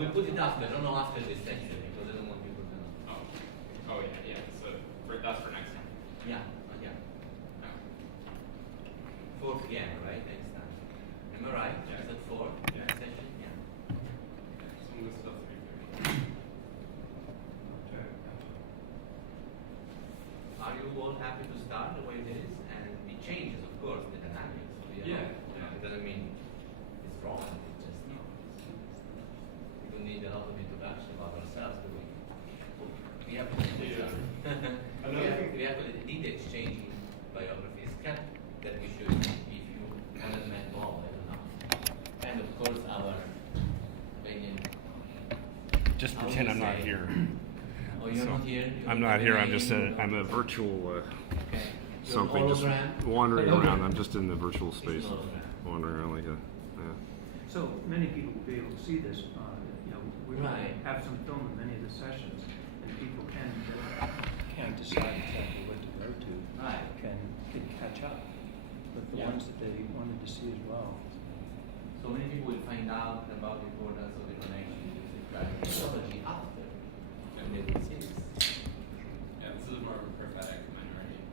We'll put it after, no after this session, because I don't want people to know. Oh yeah. So that's for next time. Yeah. 4 p.m. right, next time. Am I right? Yeah. Is it 4? Yeah. Next session? Yeah. So we'll still 3:30. Are you all happy to start the way it is? And it changes, of course, the dynamics. Yeah. It doesn't mean it's wrong. It's just we don't need a lot of introduction about ourselves, do we? We have we have need exchanging biographies. That we should, if you haven't met all, I don't know. And of course, our opinion. Just pretend I'm not here. Oh, you're not here? I'm not here. I'm just I'm a virtual something, just hologram? wandering around. I'm just in the virtual space, wandering around like a. Yeah. So many people will be able to see this. We Right. have some film of many of the sessions, and people can decide exactly what to go to. Right. Can catch up with the ones that they wanted to see as well. So many people will find out about the importance of the connection to ecology after, and they will see this. Yeah, this is more of a prophetic minority.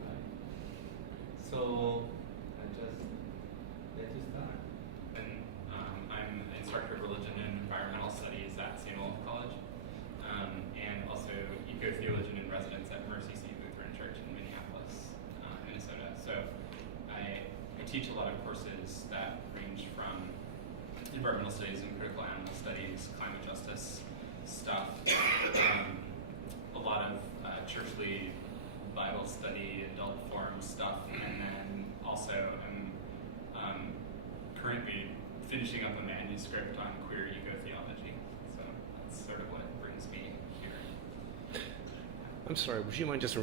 Right. So, I just let you start. And I'm an instructor of religion and environmental studies at St. Olaf College, and also eco-theologian in residence at Mercy Seat Lutheran Church in Minneapolis, Minnesota. So I teach a lot of courses that range from environmental studies and critical animal studies, climate justice stuff, a lot of churchly Bible study, adult forum stuff, and then also I'm currently finishing up a manuscript on queer eco-theology. So that's sort of what brings me here. I'm sorry. Would you mind just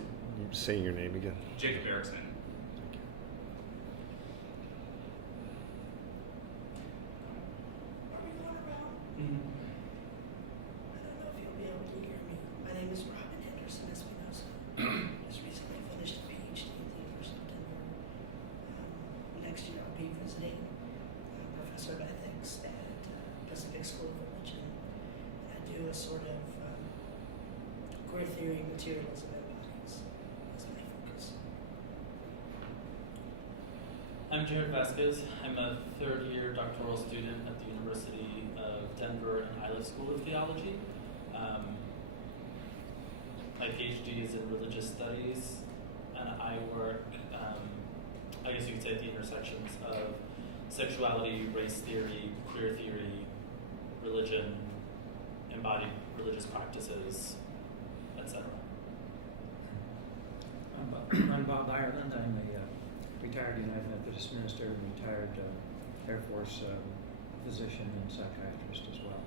saying your name again? Jacob Erickson. I don't know if you'll be able to hear me. My name is Robin Henderson Espinosa. Just recently finished a PhD at the University of Denver. Next year I'll be visiting professor of ethics at Pacific School of Religion. I do a sort of queer theory, materialism, and bodies. That's my focus. I'm Jared Vasquez. I'm a third-year doctoral student at the University of Denver and Iliff School of Theology. My PhD is in religious studies, and I work, I guess you could say, at the intersections of sexuality, race theory, queer theory, religion, embodied religious practices, etc. I'm Bob Ireland. I'm a retired United Methodist minister and retired Air Force physician and psychiatrist as well.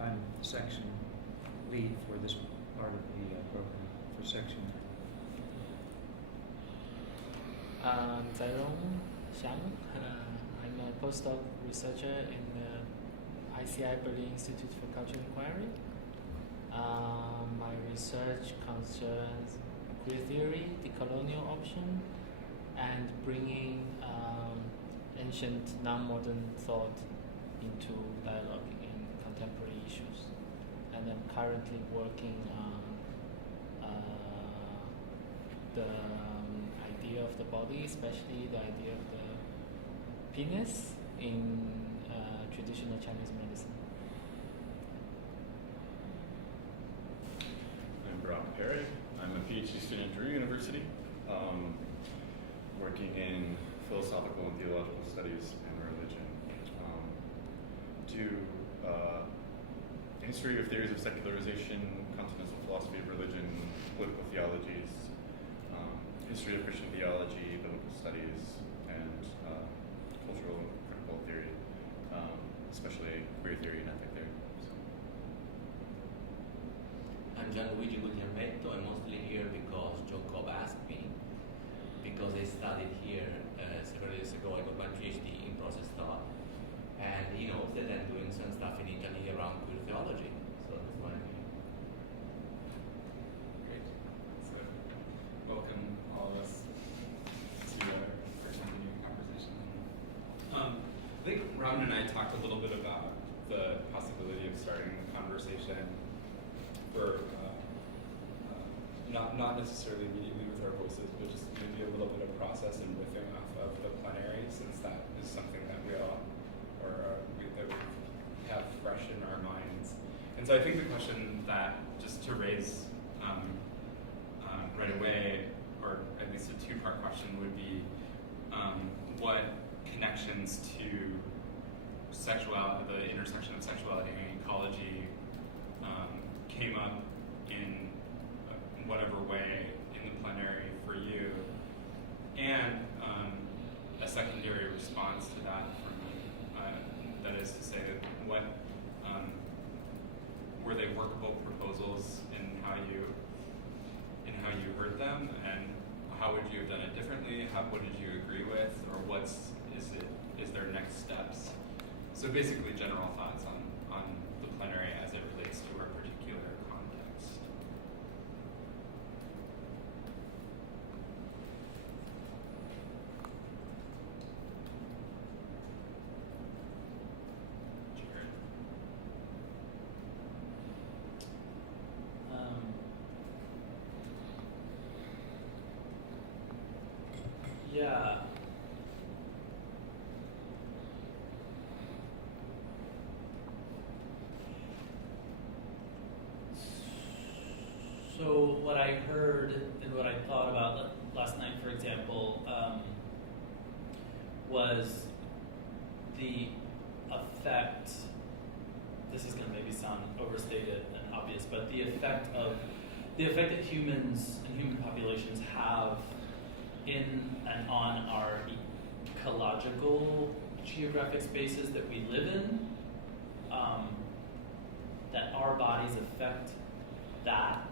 I'm the section lead for this part of the program for section. Zairon Xiang. I'm a postdoc researcher in the ICI Berlin Institute for Cultural Inquiry. My research concerns queer theory, the colonial option, and bringing ancient non-modern thought into dialogue in contemporary issues. And I'm currently working on the idea of the body, especially the idea of the penis in traditional Chinese medicine. I'm Brock Perry. I'm a PhD student at Drew University, working in philosophical and theological studies and religion. History of theories of secularization, continental philosophy of religion, political theologies, history of Christian theology, biblical studies, and cultural and critical theory, especially queer theory and ethic theory. So. I'm Gianluigi Gugliermetto. I'm mostly here because Joe Cobb asked me, because I studied here several years ago. I got my PhD in process thought, and he knows that I'm doing some stuff in Italy around queer theology. So that's why I'm here. Great. So, welcome all of us to our continuing conversation. I think Rob Robin and I talked a little bit about the possibility of starting a conversation for not necessarily immediately with our voices, but just maybe a little bit of process and riffing off of the plenary, since that is something that we all that we have fresh in our minds. And so I think the question that, just to raise right away, or at least a two-part question, would be what connections to sexuality, the intersection of sexuality and ecology, came up in whatever way in the plenary for you, and a secondary response to that from me. That is to say, what were they workable proposals in how you heard them, and how would you have done it differently? What did you agree with, or is there next steps? So basically, general thoughts on the plenary as it relates to our particular context. Jared. Yeah. So what I heard and what I thought about last night, for example, was the effect. This is going to maybe sound overstated and obvious, but the effect that humans and human populations have in and on our ecological geographic spaces that we live in, that our bodies affect that.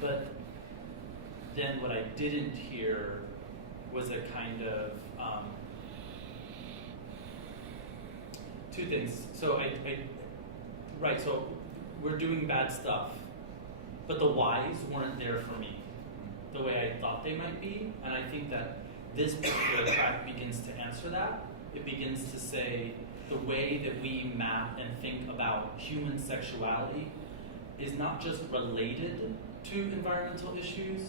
But then what I didn't hear was a kind of two things. So so we're doing bad stuff, but the whys weren't there for me the way I thought they might be, and I think that this particular track begins to answer that. It begins to say the way that we map and think about human sexuality is not just related to environmental issues.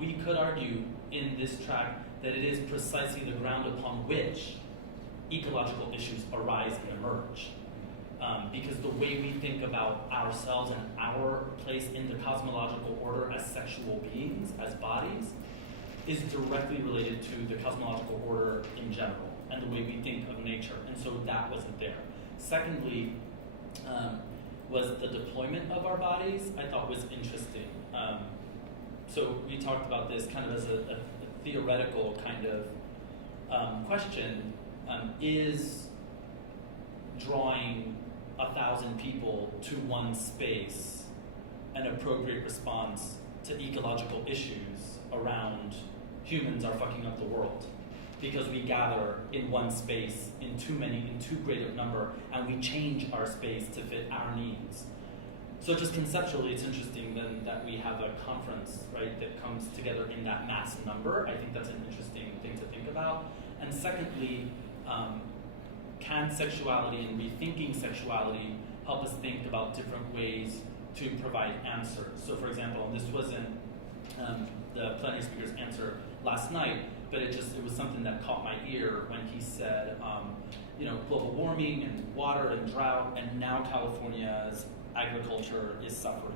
We could argue in this track that it is precisely the ground upon which ecological issues arise and emerge. Because the way we think about ourselves and our place in the cosmological order as sexual beings, as bodies, is directly related to the cosmological order in general and the way we think of nature. And so that wasn't there. Secondly, was the deployment of our bodies, I thought was interesting. So we talked about this kind of as a theoretical kind of question. Is drawing 1,000 people to one space an appropriate response to ecological issues around humans are fucking up the world? Because we gather in one space in too great a number, and we change our space to fit our needs. So just conceptually, it's interesting then that we have a conference, right, that comes together in that mass number. I think that's an interesting thing to think about. And secondly, can sexuality and rethinking sexuality help us think about different ways to provide answers? So for example, and this wasn't the plenary speaker's answer last night, but it was something that caught my ear when he said, global warming and water and drought, and now California's agriculture is suffering.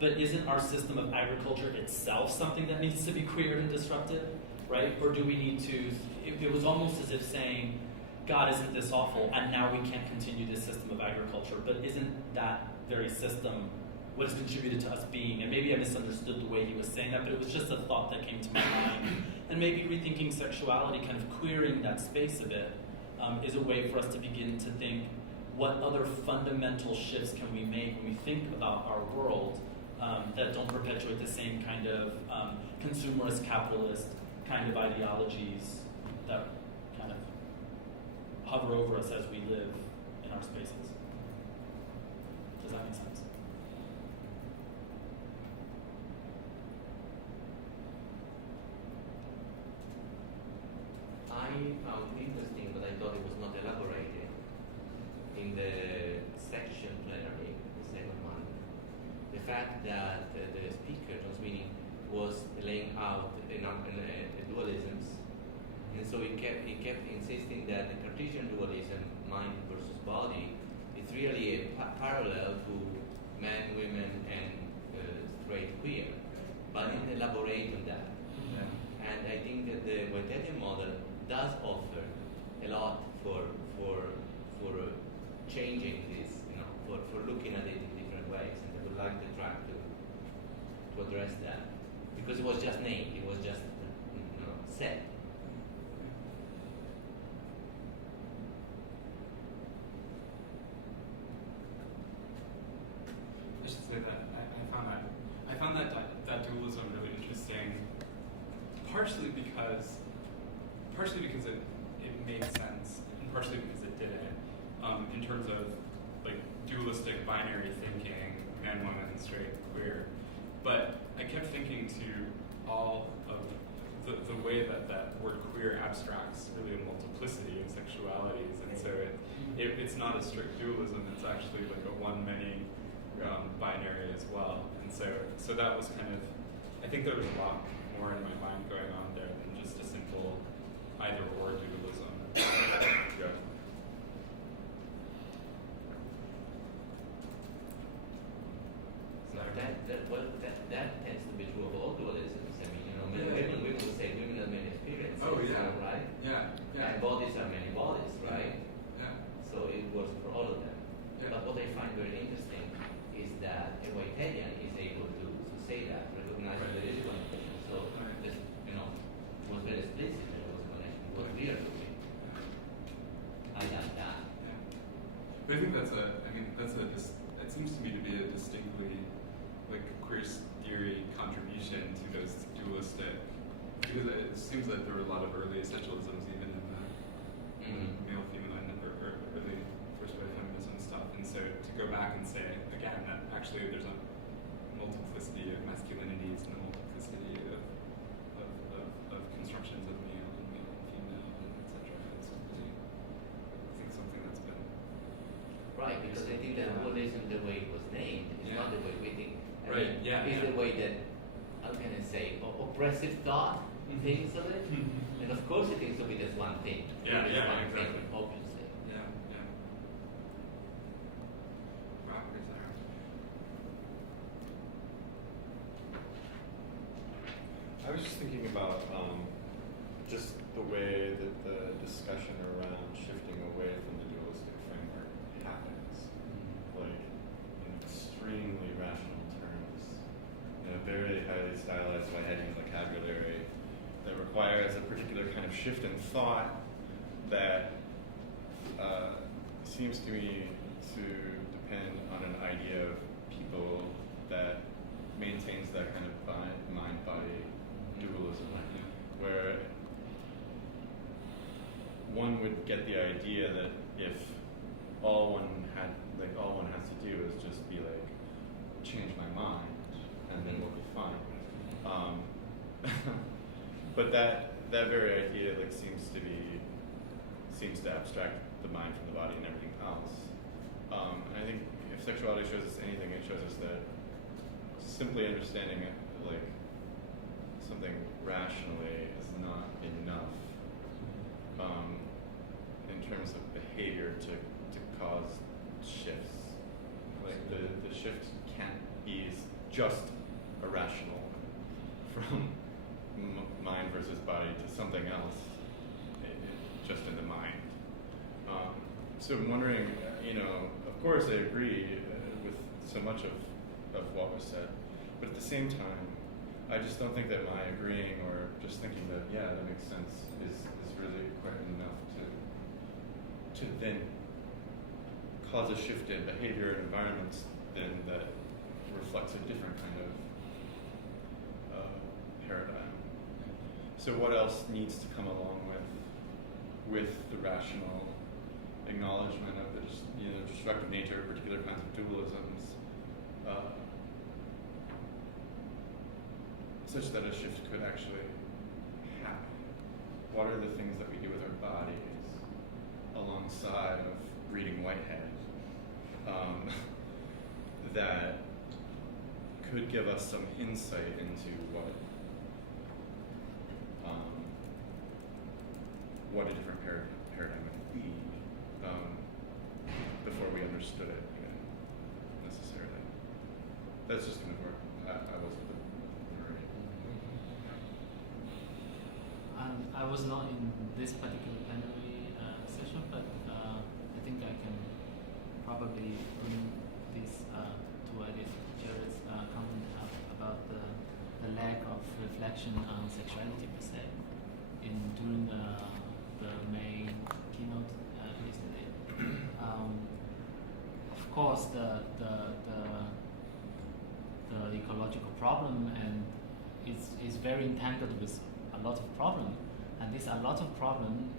But isn't our system of agriculture itself something that needs to be queered and disrupted, right? Or do we need to, it was almost as if saying, God, isn't this awful, and now we can't continue this system of agriculture, but isn't that very system what has contributed to us being? And maybe I misunderstood the way he was saying that, but it was just a thought that came to my mind. And maybe rethinking sexuality, kind of queering that space a bit, is a way for us to begin to think, what other fundamental shifts can we make when we think about our world that don't perpetuate the same kind of consumerist, capitalist kind of ideologies that kind of hover over us as we live in our spaces? Does that make sense? found interesting, but I thought it was not elaborated in the section plenary, the second one, the fact that the speaker, John Sweeney, was laying out dualisms, and so he kept insisting that the Cartesian dualism, mind versus body, is really a parallel to man, women, and straight queer, but he didn't elaborate on that. And I think that the Whiteheadian model does offer a lot for changing this, for looking at it in different ways. And I would like the track to address that, because it was just named, it was just said. I should say that I found that dualism really interesting, partially because it made sense, and partially because it didn't, in terms of like dualistic binary thinking, man, woman, straight, queer. But I kept thinking to all of the way that word queer abstracts really a multiplicity of sexualities, and so it's not a strict dualism, it's actually like a one-many binary as well. And so that was kind of, I think there was a lot more in my mind going on there than just a simple either or dualism. Yeah. That tends to be true of all dualisms. I mean, women will say women have many experiences, right? Yeah. And bodies are many bodies, right? Yeah. So it works for all of them. Yeah. But what I find very interesting is that a Whiteheadian is able to say that, recognize that there is a connection. So this, was very explicit. There was a connection. It was clear to me. I like that. Yeah. But I think it seems to me to be a distinctly like queer theory contribution to those dualistic, because it seems that there were a lot of early essentialisms even in the male feminine or early first wave feminism stuff, and so to go back and say again that actually there's a multiplicity of masculinities and a multiplicity of constructions of male and female, and etc. It's really, I think something that's been Right, because I think that dualism, the way it was named, is not the way we think. It's the way that, how can I say, oppressive thought thinks of it. And of course it thinks of it as one thing. Exactly. Obviously. Yeah. Wow, bizarre. I was just thinking about just the way that the discussion around shifting away from the dualistic framework happens, like in extremely rational terms, in a very highly stylized Whiteheadian vocabulary that requires a particular kind of shift in thought that seems to me to depend on an idea of people that maintains that kind of mind-body dualism, where one would get the idea that if all one has to do is just be like, change my mind, and then we'll be fine. But that very idea like seems to abstract the mind from the body and everything else. And I think if sexuality shows us anything, it shows us that simply understanding it like something rationally is not enough in terms of behavior to cause shifts. Like the shift can't be just irrational from mind versus body to something else, just in the mind. So I'm wondering, of course I agree with so much of what was said, but at the same time, I just don't think that my agreeing or just thinking that, that makes sense is really quite enough to then cause a shift in behavior and environments then that reflects a different kind of paradigm. So what else needs to come along with the rational acknowledgement of the destructive nature of particular kinds of dualisms, such that a shift could actually happen? What are the things that we do with our bodies alongside of reading Whitehead that could give us some insight into what a different paradigm would be before we understood it even necessarily. That's just kind of where I was with it. I was not in this particular plenary session, but I think I can probably bring this to edit Jared's comment about the lack of reflection on sexuality per se during the main keynote yesterday. Of course, the ecological problem and is very entangled with a lot of problem, and this a lot of problem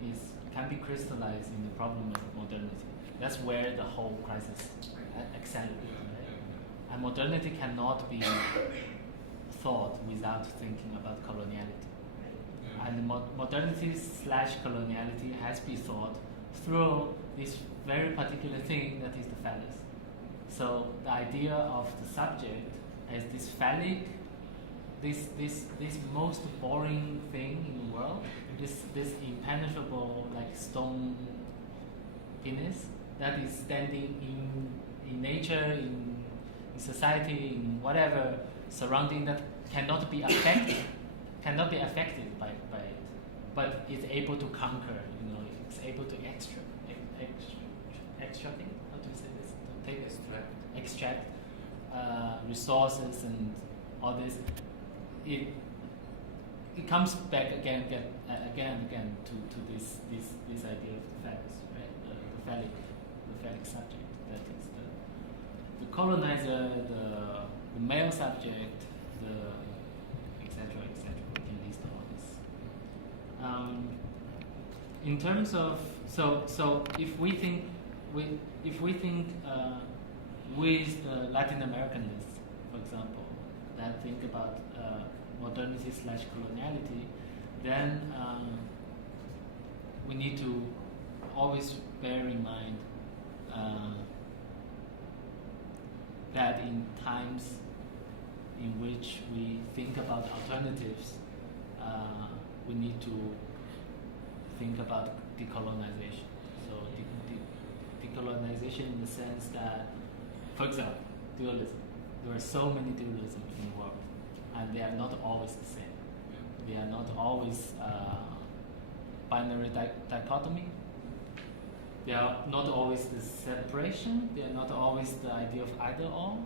can be crystallized in the problem of modernity. That's where the whole crisis accelerates. Right? And modernity cannot be thought without thinking about coloniality. And modernity / coloniality has been thought through this very particular thing that is the phallus. So the idea of the subject as this phallic, this most boring thing in the world, this impenetrable like stone penis that is standing in nature, in society, in whatever surrounding that cannot be affected by it, but it's able to conquer. It's able to extract. How do you say this? To take extract resources and all this. It comes back again and again to this idea of the phallus, right? The phallic subject. That is the colonizer, the male subject, etc. We can list all this. In terms of so if we think with the Latin Americanists, for example, that think about modernity / coloniality, then we need to always bear in mind that in times in which we think about alternatives, we need to think about decolonization. So decolonization in the sense that, for example, dualism. There are so many dualisms in the world, and they are not always the same. They are not always binary dichotomy. They are not always the separation. They are not always the idea of either or.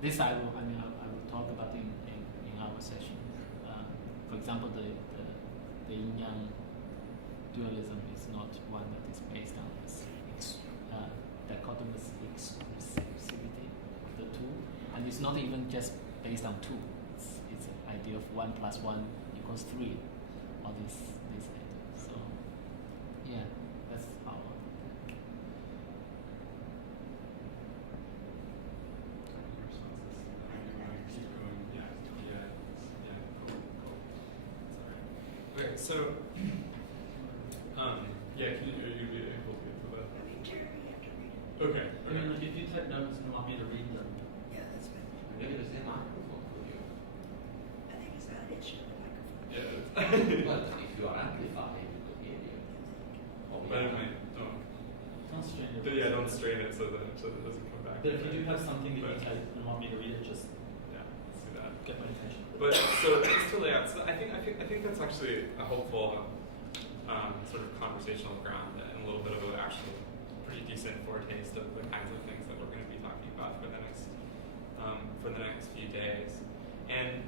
This I will talk about in our session. For example, the yin-yang dualism is not one that is based on this dichotomous exclusivity of the two, and it's not even just based on two. It's an idea of 1 + 1 = 3. All this idea. So yeah, that's how. Okay, so, can you be able to get to that? I mean, Jeremy, you have to read it. Okay. I mean, like if you take notes and want me to read them. Yeah, that's fine. Maybe the same microphone for you. I think it's not an issue with the microphone. Yeah. But if you are amplified, you could hear you. Or we But have- anyway, don't. Don't strain it. Yeah, don't strain it so that it doesn't come back. But if you do have something that you But- type and want me to read it, just Yeah, let's do that. get my attention. But so just to lay out, so I think that's actually a hopeful sort of conversational ground and a little bit of an actually pretty decent foretaste of the kinds of things that we're going to be talking about for the next few days. And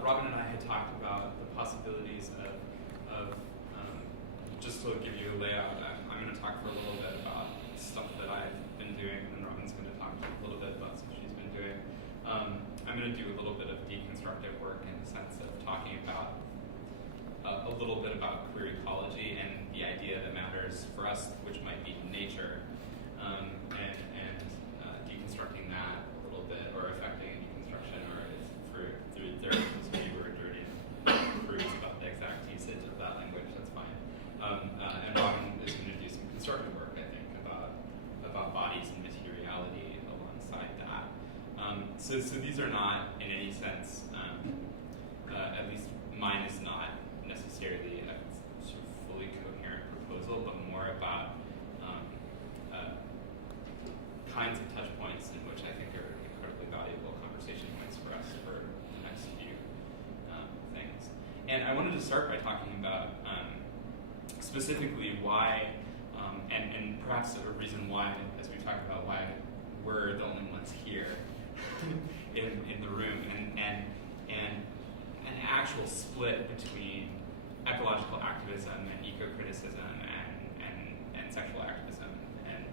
Robin and I had talked about the possibilities of just to give you a layout. I'm going to talk for a little bit about stuff that I've been doing, and then Robin's going to talk a little bit about stuff she's been doing. I'm going to do a little bit of deconstructive work in the sense of talking about a little bit about queer ecology and the idea that matters for us, which might be nature, and deconstructing that a little bit, or affecting deconstruction, or through their use of dirty proofs about the exact usage of And I wanted to start by talking about specifically why, and perhaps a reason why, as we talk about why we're the only ones here in the room, and an actual split between ecological activism and eco-criticism and sexual activism and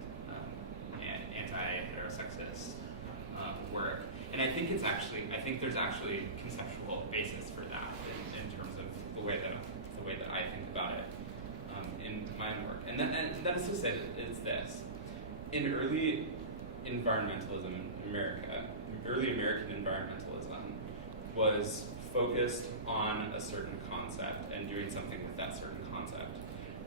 anti-heterosexist work. And I think there's actually conceptual basis for that in terms of the way that I think about it in my own work. And that is to say that it's this. In early environmentalism in America, early American environmentalism was focused on a certain concept and doing something with that certain concept.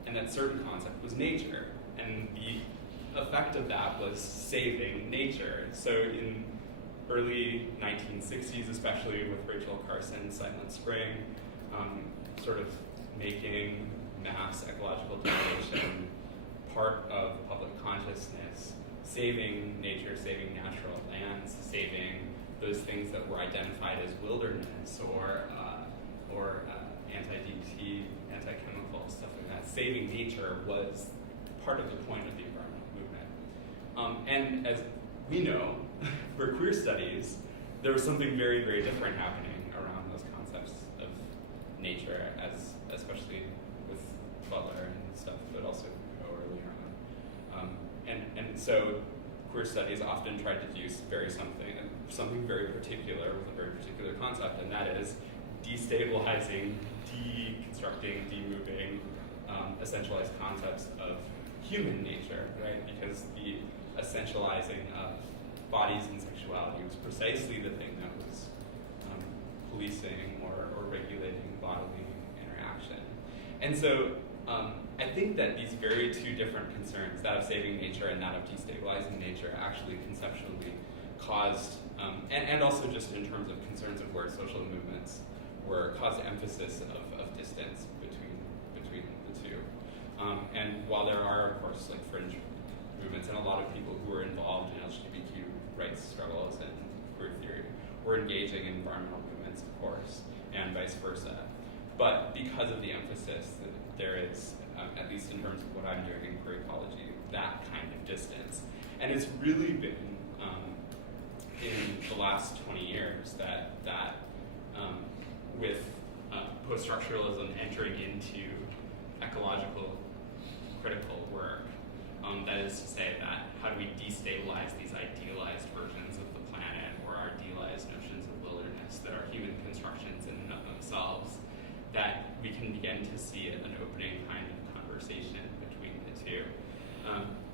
And that certain concept was nature. And the effect of that was saving nature. So in early 1960s, especially with Rachel Carson's Silent Spring, sort of making mass ecological degradation part of public consciousness, saving nature, saving natural lands, saving those things that were identified as wilderness or anti-DT, anti-chemical, stuff like that. Saving nature was part of the point of the environmental movement. And as we know, for queer studies, there was something very, very different happening around those concepts of nature, especially with Butler and stuff, but also earlier on. And so queer studies often tried to do something very particular with a very particular concept, and that is destabilizing, deconstructing, demoving essentialized concepts of human nature, right? Because the essentializing of bodies and sexuality was precisely the thing that was policing or regulating bodily interaction. And so I think that these very two different concerns, that of saving nature and that of destabilizing nature, actually conceptually caused, and also just in terms of concerns of where social movements were, caused emphasis of distance between the two. And while there are, of course, like fringe movements and a lot of people who are involved in LGBTQ rights struggles and queer theory were engaging in environmental movements, of course, and vice versa. But because of the emphasis that there is, at least in terms of what I'm doing in queer ecology, that kind of distance. And it's really been in the last 20 years that with post-structuralism entering into ecological critical work, that is to say that how do we destabilize these idealized versions of the planet or our idealized notions of wilderness that are human constructions in and of themselves, that we can begin to see an opening kind of conversation between the two.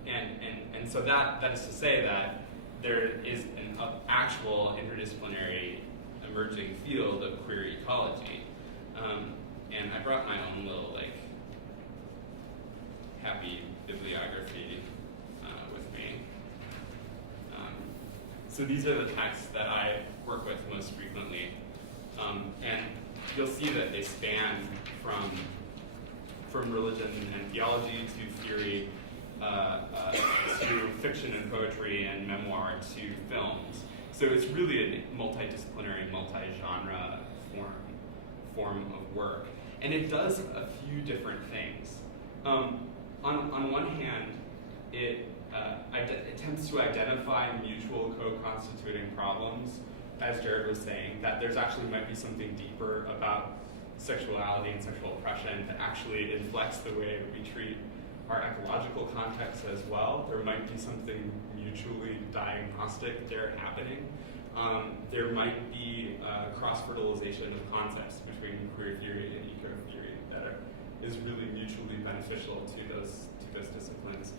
And so that is to say that there is an actual interdisciplinary emerging field of queer ecology. And I brought my own little happy bibliography with me. So these are the texts that I work with most frequently. And you'll see that they span from religion and theology to theory, to fiction and poetry and memoir to films. So it's really a multidisciplinary, multi-genre form of work. And it does a few different things. On one hand, it attempts to identify mutual co-constituting problems, as Jared was saying, that there's actually might be something deeper about sexuality and sexual oppression that actually inflects the way we treat our ecological context as well. There might be something mutually diagnostic there happening. There might be cross-fertilization of concepts between queer theory and eco-theory that is really mutually beneficial to those disciplines.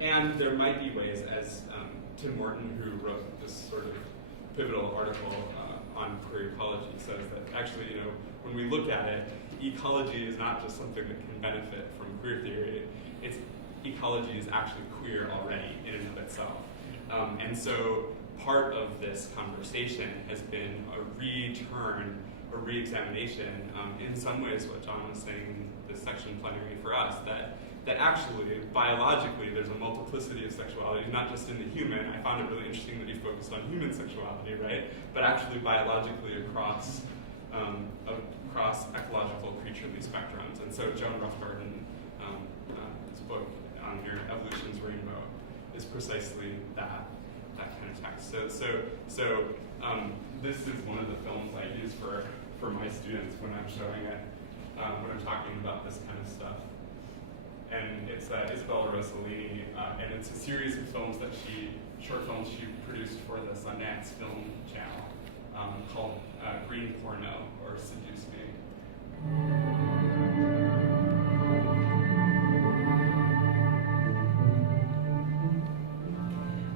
And there might be ways, as Tim Morton, who wrote this sort of pivotal article on queer ecology, says that actually, when we look at it, ecology is not just something that can benefit from queer theory. Ecology is actually queer already in and of itself. And so part of this conversation has been a return, a re-examination, in some ways what John was saying in this section plenary for us, that actually, biologically, there's a multiplicity of sexuality, not just in the human. I found it really interesting that he focused on human sexuality, right? But actually biologically across ecological future-these spectrums. And so Joan Roughgarden, his book on here, Evolution's Rainbow, is precisely that kind of text. So this is one of the films I use for my students when I'm showing it, when I'm talking about this kind of stuff. And it's Isabella Rossellini, and it's a series of short films she produced for the Sundance Film Channel called Green Porno, or Seduce Me.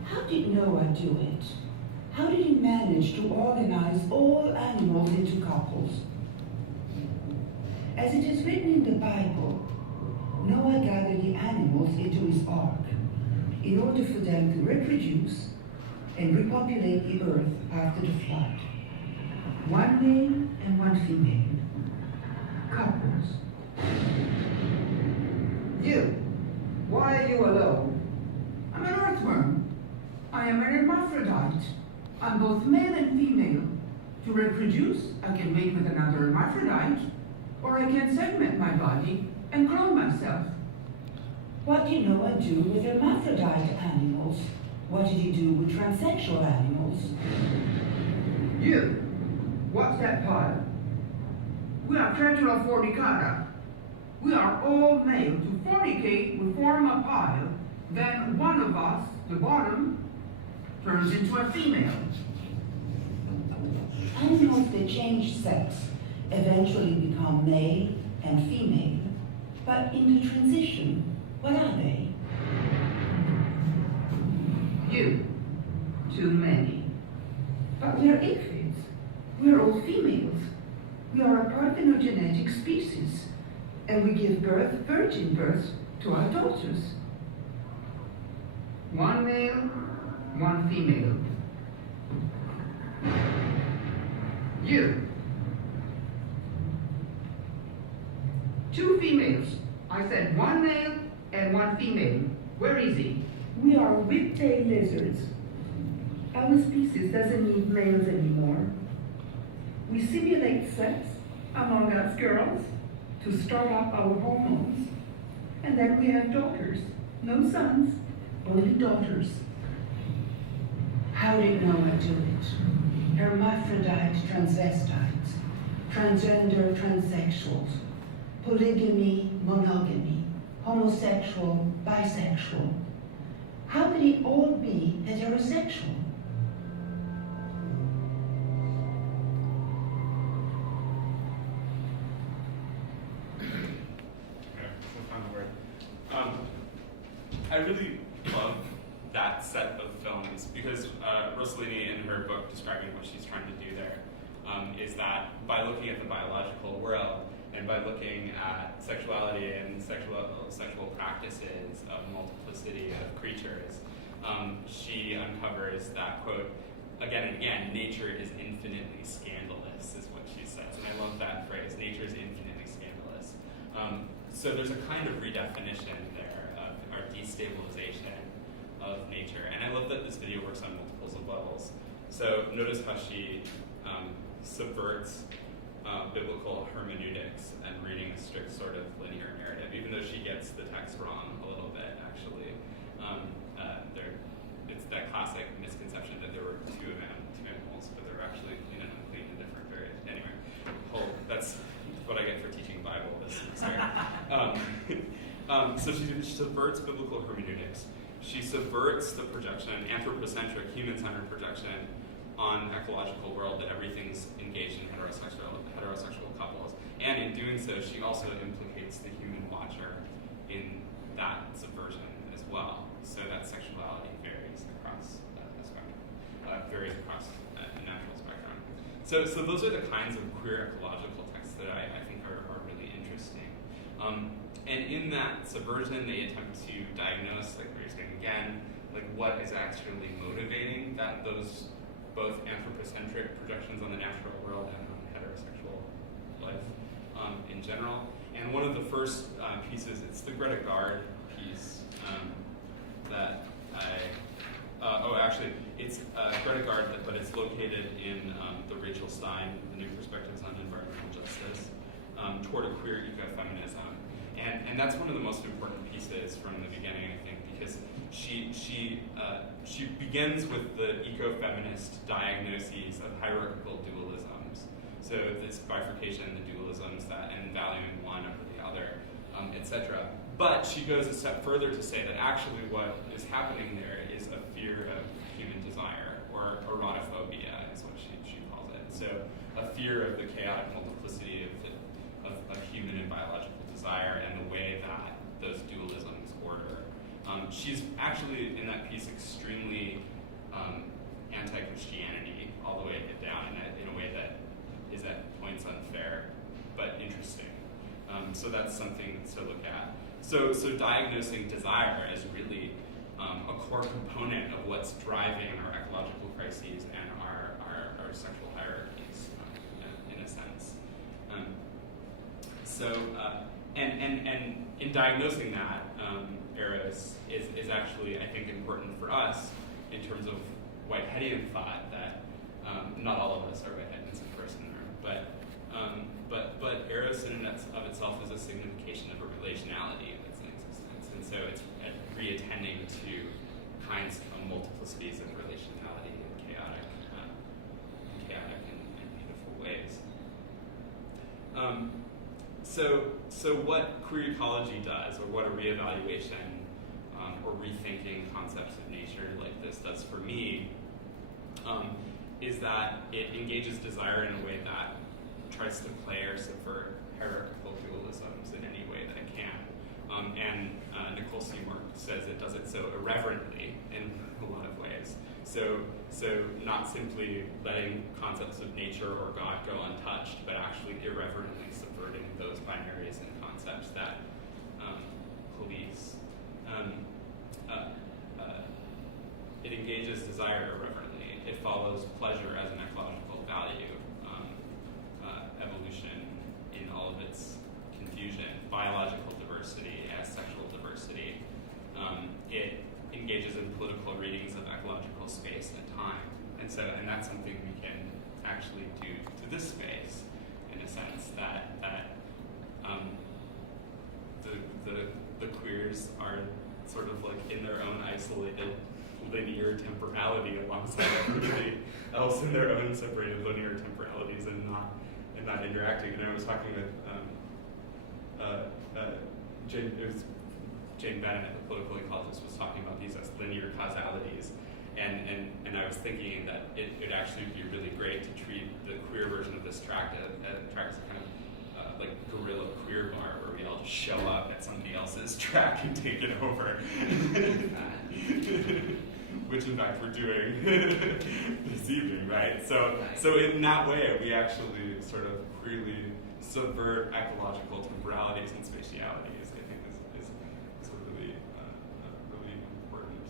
How did Noah do it? How did he manage to organize all animals into couples? As it is written in the Bible, Noah gathered the animals into his ark in order for them to reproduce and repopulate the earth after the flood. One male and one female. Couples. You, why are you alone? I'm an earthworm. I am an hermaphrodite. I'm both male and female. To reproduce, I can mate with another hermaphrodite, or I can segment my body and clone myself. What did Noah do with hermaphrodite animals? What did he do with transsexual animals? You, what's that pile? We are Cretura fornicata. We are all male to fornicate, we form a pile, then one of us, the bottom, turns into a female. Animals that change sex eventually become male and female, but in the transition, what are they? You, too many. But we are aphids. We are all females. We are a parthenogenetic species, and we give virgin birth to our daughters. One male, one female. You. Two females. I said one male and one female. Where is he? We are whip-tailed lizards. Our species doesn't need males anymore. We simulate sex among us girls to start up our hormones. And then we have daughters. No sons, only daughters. How did Noah do it? Hermaphrodite transvestites, transgender transsexuals, polygamy, monogamy, homosexual, bisexual. How could it all be heterosexual? I really love that set of films because Rossellini, in her book describing what she's trying to do there, is that by looking at the biological world and by looking at sexuality and sexual practices of multiplicity of creatures, she uncovers that, quote, again and again, nature is infinitely scandalous, is what she says. And I love that phrase, nature is infinitely scandalous. So there's a kind of redefinition there of our destabilization of nature. And I love that this video works on multiples of levels. So notice how she subverts biblical hermeneutics and reading a strict sort of linear narrative, even though she gets the text wrong a little bit, actually. It's that classic misconception that there were two animals, but they're actually clean and unclean in different various. Anyway, that's what I get for teaching Bible this semester. So she subverts biblical hermeneutics. She subverts the projection, anthropocentric, human-centered projection on ecological world that everything's engaged in heterosexual couples. And in doing so, she also implicates the human watcher in that subversion as well, so that sexuality varies across the spectrum, varies across the natural spectrum. So those are the kinds of queer ecological texts that I think are really interesting. And in that subversion, they attempt to diagnose, like we were saying again, like what is actually motivating those both anthropocentric projections on the natural world and on heterosexual life in general. And one of the first pieces, it's the Greta Gard piece that it's Greta Gard, but it's located in the Rachel Stein, The New Perspectives on Environmental Justice, toward a queer ecofeminism. And that's one of the most important pieces from the beginning, I think, because she begins with the ecofeminist diagnoses of hierarchical dualisms. So this bifurcation, the dualisms and valuing one over the other, etc. But she goes a step further to say that actually what is happening there is a fear of human desire, or erotophobia is what she calls it. So a fear of the chaotic multiplicity of human and biological desire and the way that those dualisms order. She's actually, in that piece, extremely anti-Christianity all the way down in a way that is at points unfair, but interesting. So that's something to look at. So diagnosing desire is really a core component of what's driving our ecological crises and our sexual hierarchies, in a sense. And in diagnosing that, Eros is actually, I think, important for us in terms of Whiteheadian thought that not all of us are Whiteheadians, of course, in the room, but Eros in and of itself is a signification of a relationality that's in existence, and so it's reattending to kinds of multiplicities of relationality in chaotic and beautiful ways. So what queer ecology does, or what a reevaluation or rethinking concepts of nature like this does for me, is that it engages desire in a way that tries to play or subvert hierarchical dualisms in any way that it can. And Nicole Seymour says it does it so irreverently in a lot of ways. So not simply letting concepts of nature or God go untouched, but actually irreverently subverting those binaries and concepts that police. It engages desire irreverently. It follows pleasure as an ecological value, evolution in all of its confusion, biological diversity as sexual diversity. It engages in political readings of ecological space and time, and that's something we can actually do to this space, in a sense that the queers are sort of like in their own isolated linear temporality alongside everybody else in their own separated linear temporalities and not interacting. And I was talking with Jane Bennett, the political ecologist, was talking about these as linear causalities, and I was thinking that it would actually be really great to treat the queer version of this track as a kind of like guerrilla queer bar, where we all just show up at somebody else's track and take it over. Which in fact we're doing this evening, right? So in that way, we actually sort of queerly subvert ecological temporalities and spatialities. I think is a really important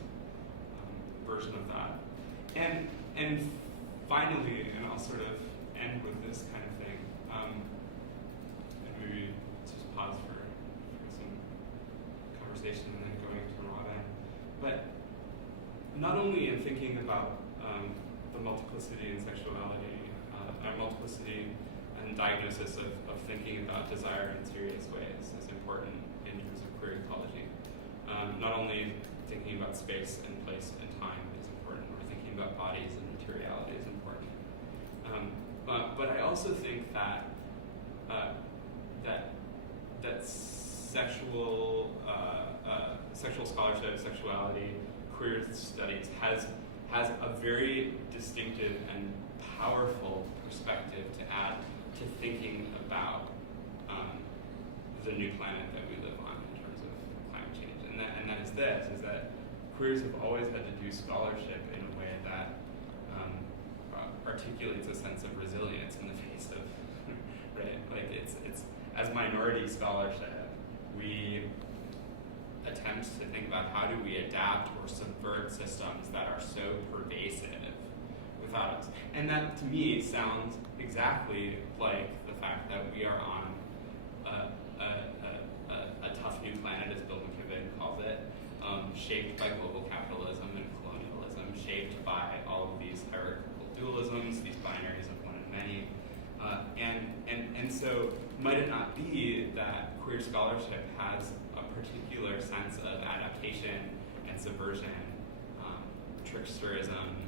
version of that. And finally, and I'll sort of end with this kind of thing, and maybe just pause for some conversation and then going to Robin. But not only in thinking about the multiplicity in sexuality, multiplicity and diagnosis of thinking about desire in serious ways is important in terms of queer ecology. Not only thinking about space and place and time is important, or thinking about bodies and materiality is important. But I also think that sexual scholarship, sexuality, queer studies has a very distinctive and powerful perspective to add to thinking about the new planet that we live on in terms of climate change. And that is that queers have always had to do scholarship in a way that articulates a sense of resilience in the face of, right? Like it's as minority scholarship, we attempt to think about how do we adapt or subvert systems that are so pervasive without us. And that, to me, sounds exactly like the fact that we are on a tough new planet, as Bill McKibben calls it, shaped by global capitalism and colonialism, shaped by all of these hierarchical dualisms, these binaries of one and many. And so might it not be that queer scholarship has a particular sense of adaptation and subversion, tricksterism,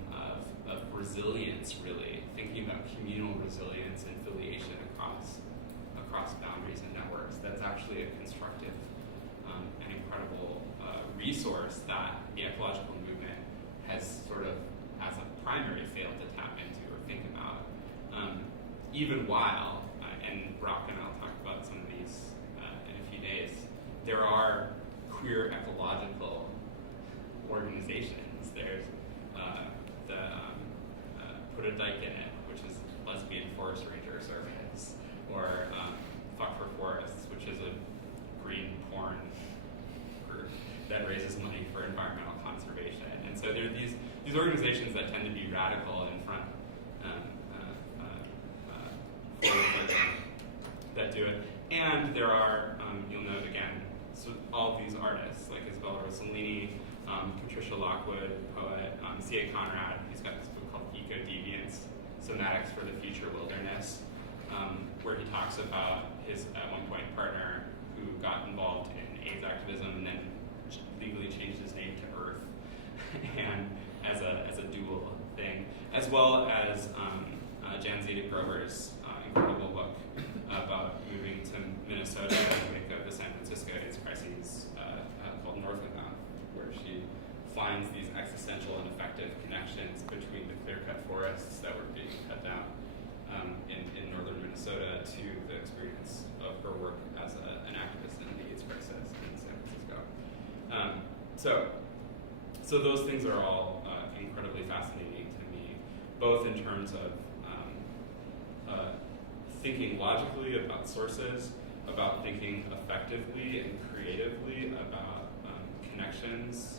of resilience, really, thinking about communal resilience and affiliation across boundaries and networks? That's actually a constructive and incredible resource that the ecological movement has sort of, as a primary, failed to tap into or think about. Even while, and Brock and I'll talk about some of these in a few days, there are queer ecological organizations. There's Put a Dike in It, which is lesbian forest ranger service, or Fuck for Forests, which is a green porn group that raises money for environmental conservation. And so there are these organizations that tend to be radical and front that do it. And there are, you'll note again, so all of these artists, like Isabella Rossellini, Patricia Lockwood, poet, C.A. Conrad, he's got this book called Eco-Deviance, Somatics for the Future Wilderness, where he talks about his, at one point, partner who got involved in AIDS activism and then legally changed his name to Earth, and as a dual thing, as well as Jan Zita Grover's incredible book about moving to Minnesota in the wake of the San Francisco AIDS crises, called North of Them, where she finds these existential and effective connections between the clear-cut forests that were being cut down in northern Minnesota to the experience of her work as an activist in the AIDS crisis in San Francisco. So those things are all incredibly fascinating to me, both in terms of thinking logically about sources, about thinking effectively and creatively about connections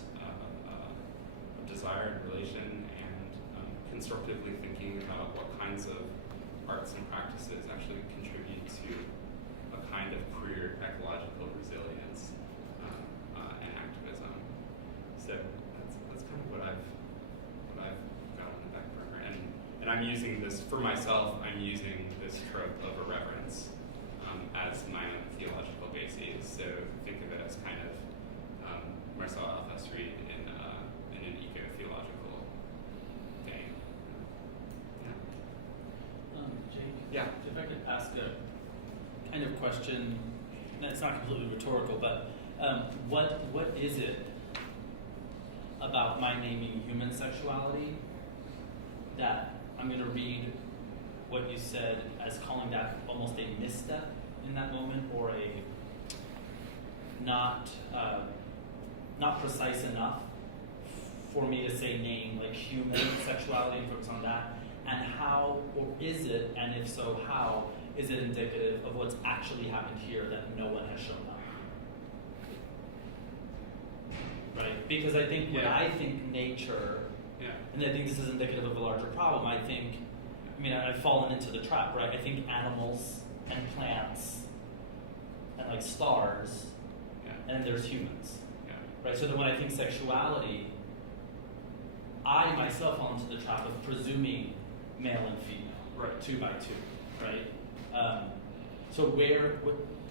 of desire and relation, and constructively thinking about what kinds of arts and practices actually contribute to a kind of queer ecological resilience and activism. So that's kind of what I've got on the back burner, and I'm using this for myself. I'm using this trope of irreverence as my own theological basis. So think of it as kind of Marcel Althusreed in an eco-theological vein. Jake? Yeah. If I could ask a kind of question, and it's not completely rhetorical, but what is it about my naming human sexuality that I'm going to read what you said as calling that almost a misstep in that moment, or a not precise enough for me to say name like human sexuality and focus on that, and how, or is it, and if so, how is it indicative of what's actually happened here that no one has shown up? Right? Because I think when I think nature, and I think this is indicative of a larger problem, I've fallen into the trap, right? I think animals and plants and like stars, and there's humans, right? So then when I think sexuality, I myself fall into the trap of presuming male and female, right? 2 by 2, right? So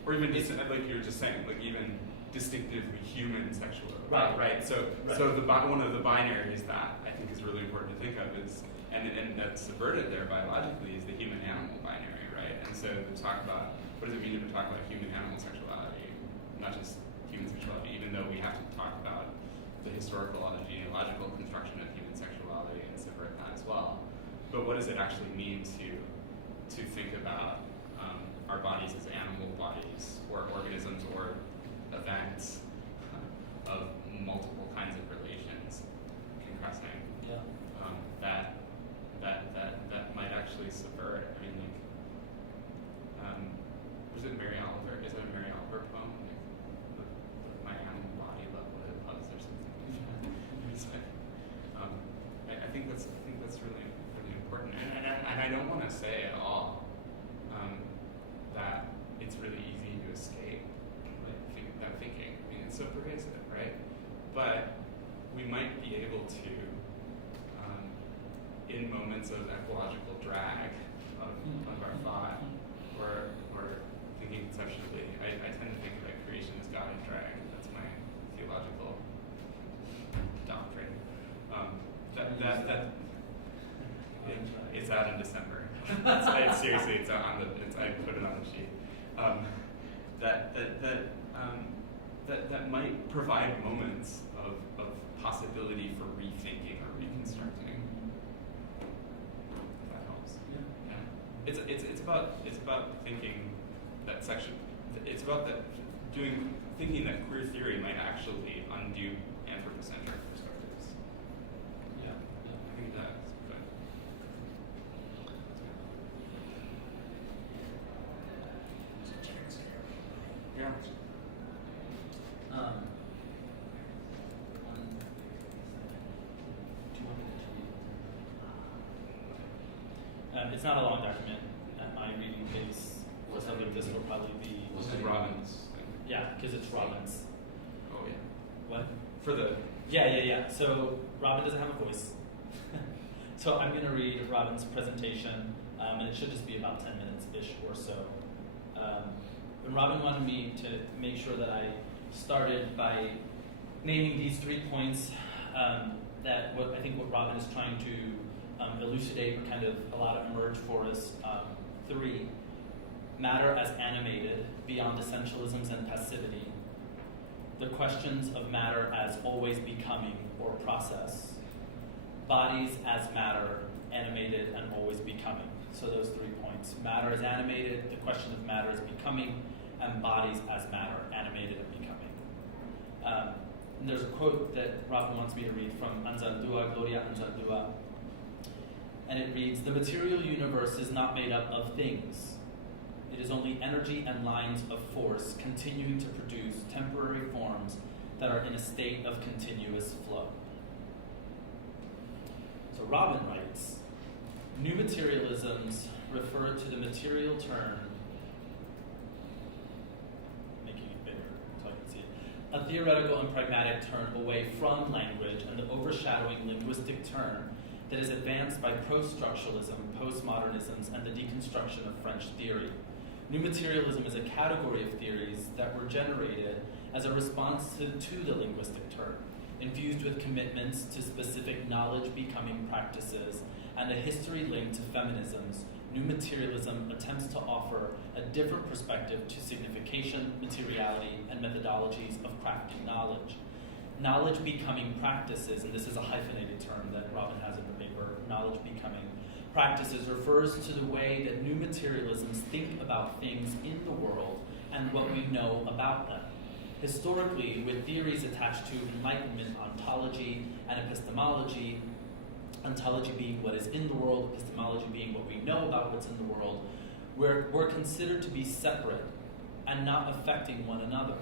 or even just like you were just saying, like even distinctively human sexuality, right? So one of the binaries that I think is really important to think of is, and that's subverted there biologically, is the human-animal binary, right? And so to talk about, what does it mean to talk about human-animal sexuality, not just human sexuality, even though we have to talk about the historical or the genealogical construction of human sexuality and subvert that as well. But what does it actually mean to think about our bodies as animal bodies, or organisms, or events of multiple kinds of relations compressing? That might actually subvert. Was it Mary Oliver? Is it a Mary Oliver poem? Like, my animal body loved what it loves, or something. I think that's really important, and I don't want to say at all that it's really easy to escape that thinking. It's so pervasive, right? But we might be able to, in moments of ecological drag of our thought, or seriously, it's on the. I put it on the sheet. That might provide moments of possibility for rethinking or reconstructing. If that helps. Yeah. It's about thinking that section. It's about thinking that queer theory might actually undo anthropocentric perspectives. Yeah, I think that's good. Yeah. It's not a long document. At my reading pace or something, this will probably be. Was it Robbins? Yeah, because it's Robbins. Oh yeah. What? For the. Yeah. So Robin doesn't have a voice. So I'm going to read Robin's presentation, and it should just be about 10 minutes-ish or so. And Robin wanted me to make sure that I started by naming these 3 points that I think what Robin is trying to elucidate or kind of allow to emerge for us. 3, matter as animated beyond essentialisms and passivity. The questions of matter as always becoming or process. Bodies as matter, animated and always becoming. So those 3 points. Matter as animated, the question of matter as becoming, and bodies as matter, animated and becoming. And there's a quote that Robin wants me to read from Anzaldúa, Gloria Anzaldúa. And it reads, "The material universe is not made up of things. It is only energy and lines of force continuing to produce temporary forms that are in a state of continuous flow." So Robin writes, "New materialisms refer to the material turn," making it bigger so I can see it, "a theoretical and pragmatic turn away from language and the overshadowing linguistic turn that is advanced by post-structuralism, postmodernisms, and the deconstruction of French theory. New materialism is a category of theories that were generated as a response to the linguistic turn, infused with commitments to specific knowledge-becoming practices and a history linked to feminisms. New materialism attempts to offer a different perspective to signification, materiality, and methodologies of crafting knowledge. Knowledge-becoming practices," and this is a hyphenated term that Robin has in the paper, knowledge-becoming practices refers to the way that new materialisms think about things in the world and what we know about them. Historically, with theories attached to Enlightenment ontology and epistemology, ontology being what is in the world, epistemology being what we know about what's in the world, we're considered to be separate and not affecting one another.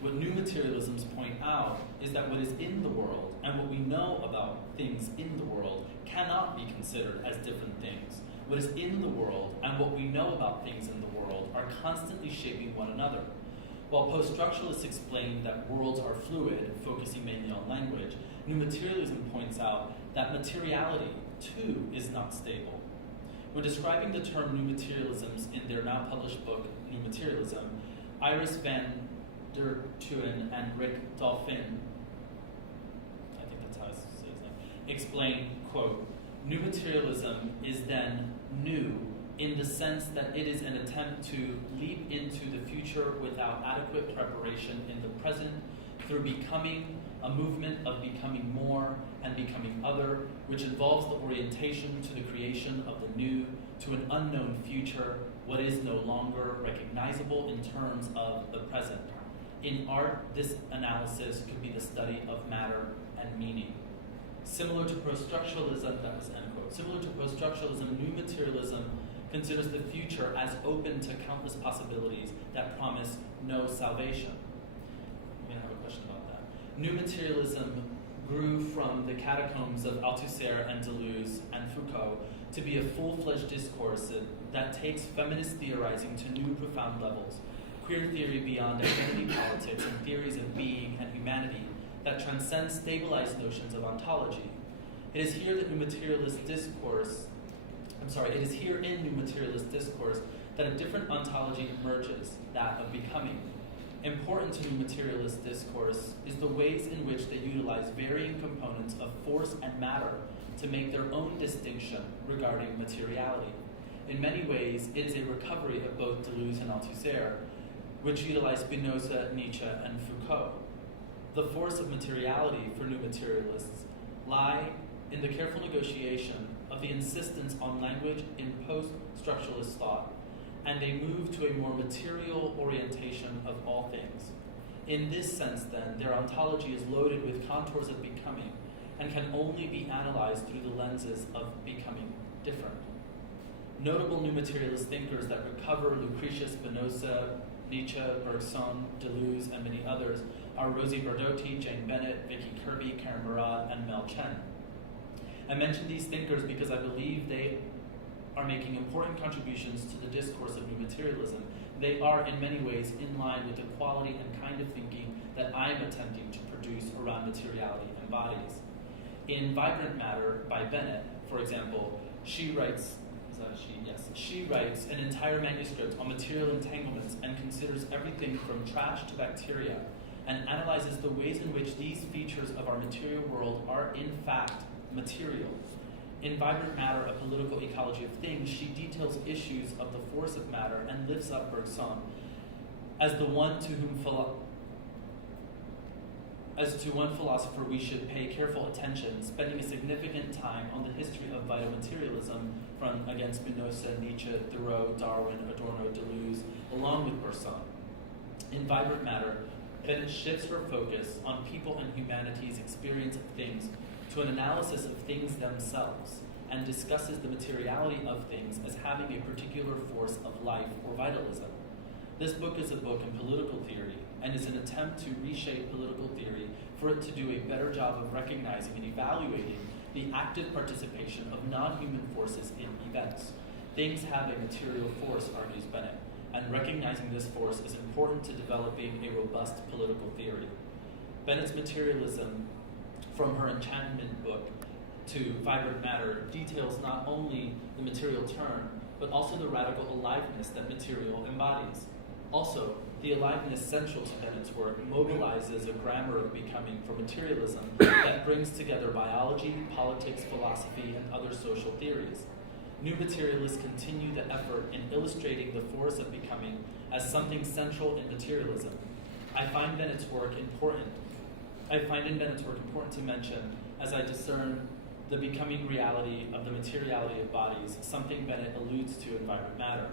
What new materialisms point out is that what is in the world and what we know about things in the world cannot be considered as different things. What is in the world and what we know about things in the world are constantly shaping one another. While post-structuralists explain that worlds are fluid, focusing mainly on language, new materialism points out that materiality, too, is not stable. When describing the term new materialisms in their now published book, New Materialism, Iris van der Thuin and Rick Dolphin, I think that's how I say his name, explain, quote, "New materialism is then new in the sense that it is an attempt to leap into the future without adequate preparation in the present through becoming a movement of becoming more and becoming other, which involves the orientation to the creation of the new, to an unknown future, what is no longer recognizable in terms of the present. In art, this analysis could be the study of matter and meaning. Similar to post-structuralism," that was end quote, "similar to post-structuralism, new materialism considers the future as open to countless possibilities that promise no salvation." I'm going to have a question about that. New materialism grew from the catacombs of Althusser and Deleuze and Foucault to be a full-fledged discourse that takes feminist theorizing to new profound levels, queer theory beyond identity politics and theories of being and humanity that transcend stabilized notions of ontology. It is here that in new materialist discourse that a different ontology emerges, that of becoming. Important to new materialist discourse is the ways in which they utilize varying components of force and matter to make their own distinction regarding materiality. in many ways, it's a recovery of both Deleuze and Althusser, which utilize Spinoza, Nietzsche, and Foucault. The force of materiality for new materialists lie in the careful negotiation of the insistence on language in post-structuralist thought, and a move to a more material orientation of all things. In this sense, then, their ontology is loaded with contours of becoming and can only be analyzed through the lenses of becoming different. Notable new materialist thinkers that recover Lucretius, Spinoza, Nietzsche, Bergson, Deleuze, and many others are Rosie Bardotti, Jane Bennett, Vicky Kirby, Karen Murad, and Mel Chen. I mention these thinkers because I believe they are making important contributions to the discourse of new materialism. They are in many ways in line with the quality and kind of thinking that I am attempting to produce around materiality and bodies. In Vibrant Matter by Bennett, for example, she writes an entire manuscript on material entanglements and considers everything from trash to bacteria, and analyzes the ways in which these features of our material world are in fact material. In Vibrant Matter, A Political Ecology of Things, she details issues of the force of matter and lifts up Bergson as one philosopher we should pay careful attention, spending a significant time on the history of vital materialism from, again, Spinoza, Nietzsche, Thoreau, Darwin, Adorno, Deleuze, along with Bergson. In Vibrant Matter, Bennett shifts her focus on people and humanity's experience of things to an analysis of things themselves, and discusses the materiality of things as having a particular force of life or vitalism. This book is a book in political theory, and is an attempt to reshape political theory for it to do a better job of recognizing and evaluating the active participation of non-human forces in events. Things have a material force, argues Bennett, and recognizing this force is important to developing a robust political theory. Bennett's materialism, from her Enchantment book to Vibrant Matter, details not only the material turn, but also the radical aliveness that material embodies. Also, the aliveness central to Bennett's work mobilizes a grammar of becoming for materialism that brings together biology, politics, philosophy, and other social theories. New materialists continue the effort in illustrating the force of becoming as something central in materialism. I find in Bennett's work important to mention as I discern the becoming reality of the materiality of bodies, something Bennett alludes to in Vibrant Matter.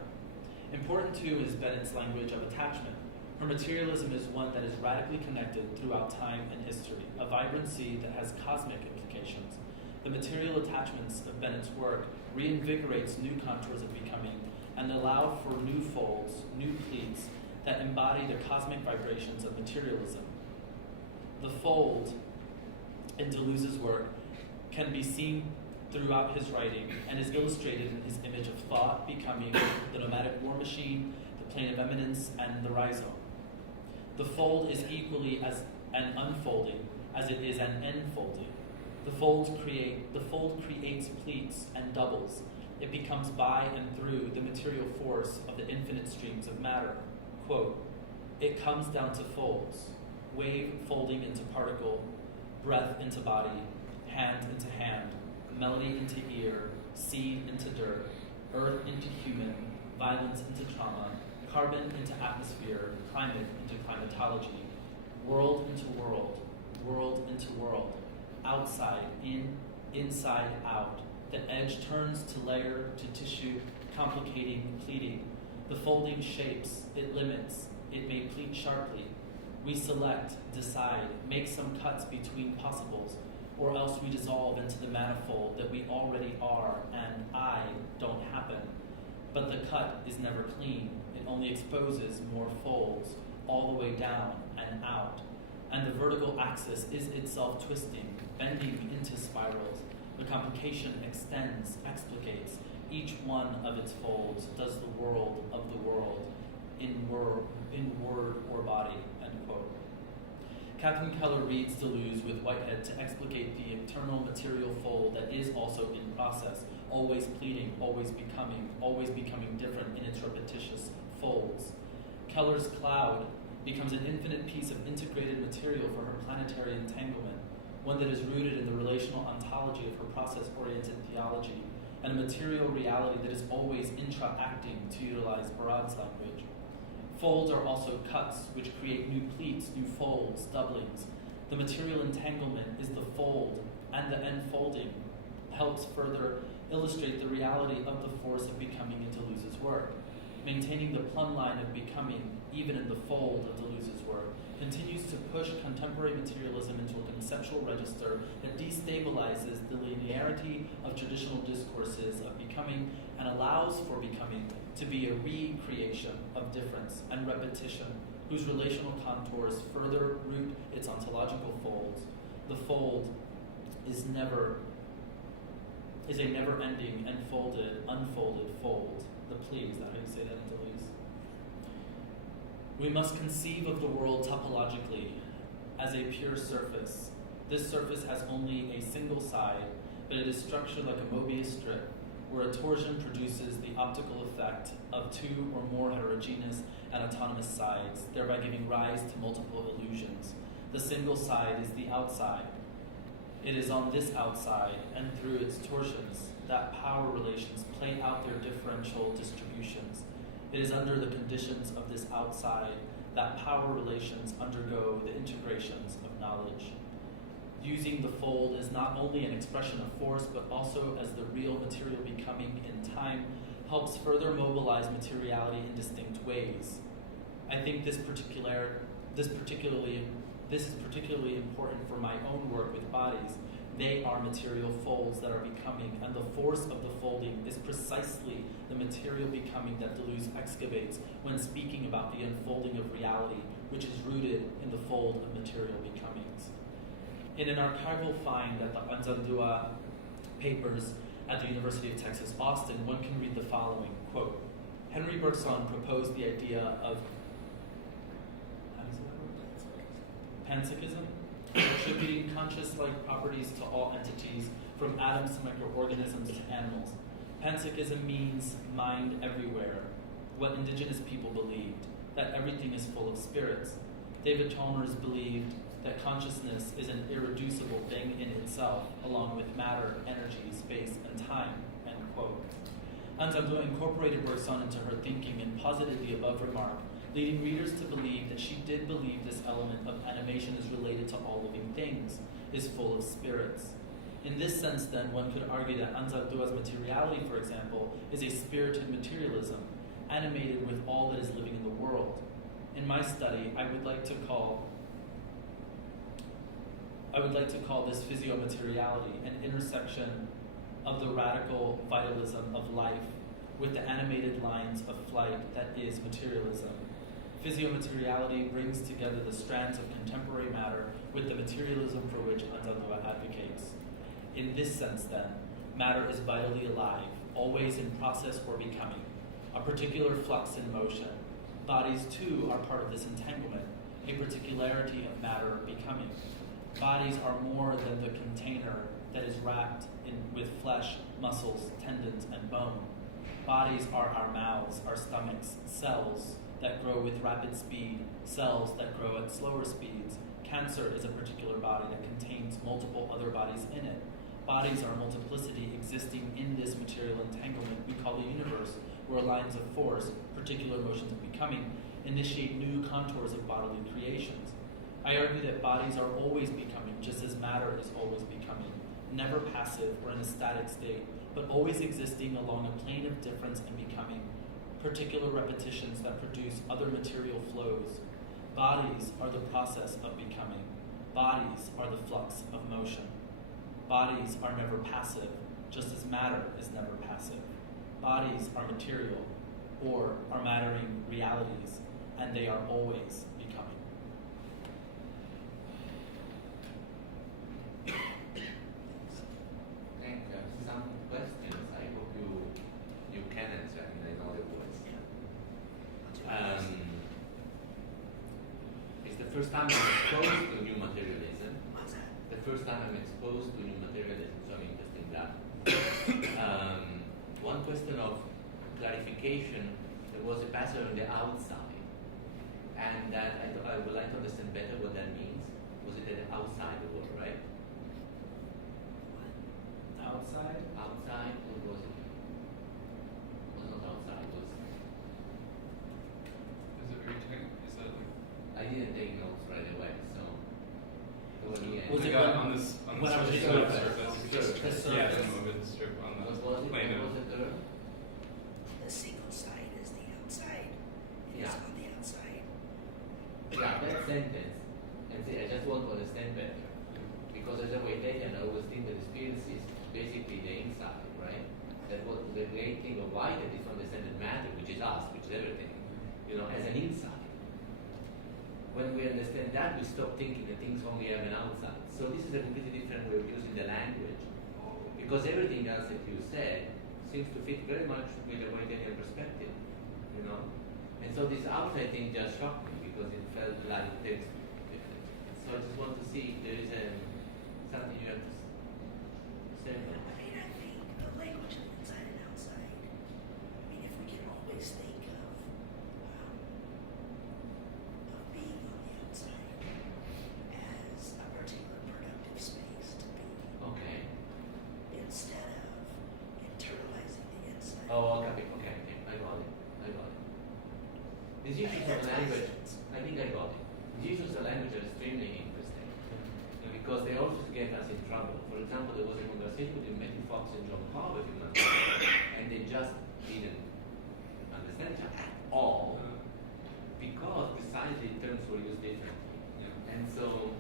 Important too is Bennett's language of attachment. Her materialism is one that is radically connected throughout time and history, a vibrancy that has cosmic implications. The material attachments of Bennett's work reinvigorates new contours of becoming and allow for new folds, new pleats that embody the cosmic vibrations of materialism. The fold in Deleuze's work can be seen throughout his writing and is illustrated in his image of thought becoming the nomadic war machine, the plane of eminence, and the rhizome. The fold is equally as an unfolding as it is an enfolding. The fold creates pleats and doubles. It becomes by and through the material force of the infinite streams of matter. Quote, it comes down to folds, wave folding into particle, breath into body, hand into hand, melody into ear, seed into dirt, earth into human, violence into trauma, carbon into atmosphere, climate into climatology, world into world, world into world, outside in, inside out. The edge turns to layer, to tissue, complicating, pleating. The folding shapes, it limits, it may pleat sharply. We select, decide, make some cuts between possibles, or else we dissolve into the manifold that we already are, and I don't happen. But the cut is never clean. It only exposes more folds, all the way down and out. And the vertical axis is itself twisting, bending into spirals. The complication extends, explicates. Each one of its folds does the world of the world, in word or body, end quote. Catherine Keller reads Deleuze with Whitehead to explicate the eternal material fold that is also in process, always pleading, always becoming different in its repetitious folds. Keller's cloud becomes an infinite piece of integrated material for her planetary entanglement, one that is rooted in the relational ontology of her process-oriented theology, and a material reality that is always intra-acting, to utilize Barad's language. Folds are also cuts, which create new pleats, new folds, doublings. The material entanglement is the fold, and the enfolding helps further illustrate the reality of the force of becoming in Deleuze's work. Maintaining the plumb line of becoming, even in the fold of Deleuze's work, continues to push contemporary materialism into a conceptual register that destabilizes the linearity of traditional discourses of becoming and allows for becoming to be a recreation of difference and repetition, whose relational contours further root its ontological folds. The fold is a never-ending, enfolded, unfolded fold. The plea, is that how you say that in Deleuze? We must conceive of the world topologically as a pure surface. This surface has only a single side, but it is structured like a Mobius strip, where a torsion produces the optical effect of two or more heterogeneous and autonomous sides, thereby giving rise to multiple illusions. The single side is the outside. It is on this outside and through its torsions that power relations play out their differential distributions. It is under the conditions of this outside that power relations undergo the integrations of knowledge. Using the fold is not only an expression of force, but also as the real material becoming in time helps further mobilize materiality in distinct ways. I think this is particularly important for my own work with bodies. They are material folds that are becoming, and the force of the folding is precisely the material becoming that Deleuze excavates when speaking about the unfolding of reality, which is rooted in the fold of material becomings. In an archival find at the Anzaldúa papers at the University of Texas, Austin, one can read the following, quote, Henry Bergson proposed the idea of panpsychism, attributing conscious-like properties to all entities, from atoms to microorganisms to animals. Panpsychism means mind everywhere, what indigenous people believed, that everything is full of spirits. David Chalmers believed that consciousness is an irreducible thing in itself, along with matter, energy, space, and time, end quote. Anzaldúa incorporated Bergson into her thinking and posited the above remark, leading readers to believe that she did believe this element of animation is related to all living things, is full of spirits. In this sense, then, one could argue that Anzaldúa's materiality, for example, is a spirited materialism, animated with all that is living in the world. In my study, I would like to call this physiomateriality an intersection of the radical vitalism of life with the animated lines of flight that is materialism. Physiomateriality brings together the strands of contemporary matter with the materialism for which Anzaldúa advocates. In this sense, then, matter is vitally alive, always in process or becoming, a particular flux in motion. Bodies, too, are part of this entanglement, a particularity of matter becoming. Bodies are more than the container that is wrapped with flesh, muscles, tendons, and bone. Bodies are our mouths, our stomachs, cells that grow with rapid speed, cells that grow at slower speeds. Cancer is a particular body that contains multiple other bodies in it. Bodies are multiplicity existing in this material entanglement we call the universe, where lines of force, particular motions of becoming, initiate new contours of bodily creations. I argue that bodies are always becoming, just as matter is always becoming, never passive or in a static state, but always existing along a plane of difference and becoming, particular repetitions that produce other material flows. Bodies are the process of becoming. Bodies are the flux of motion. Bodies are never passive, just as matter is never passive. Bodies are material, or are mattering realities, and they are always becoming. Thank you. Some questions. I hope you can answer. I mean, I know it was. It's the first time I'm exposed to new materialism. What's that? The first time I'm exposed to new materialism, so I'm interested in that. One question of clarification. There was a passage on the outside, and that I would like to understand better what that means. Was it the outside the word, right? Outside? Outside, or was it didn't take notes right away, so. Toward the end. Was it on this when I was surface? reading surface. the Yeah, surface? the movement strip on the What was it? plane. What was the term? The single side is the outside. It is Yeah. on the outside. Yeah, that sentence. And see, I just want to understand better. Because as a Waitanian, I always think that experience is basically the inside, right? That what the great thing of White is to understand that matter, which is us, which is everything, as an inside. When we understand that, we stop thinking that things only have an outside. So this is a completely different way of using the language. Because everything else that you said seems to fit very much with the Waitanian perspective, And so this outside thing just shocked me because it felt like text. So I just want to see if there is something you have to say about I it. mean, I think the language of inside and outside. I mean, if we can always think of being on the outside as a particular productive space to be, Okay. instead of internalizing the inside. Oh, okay. I got it. These issues of language, I think I got it. These issues of language are extremely interesting because they also get us in trouble. For example, there was a conversation between Matthew Fox and John Cobb a few months ago, and they just didn't understand each other at all because precisely terms were used differently. And so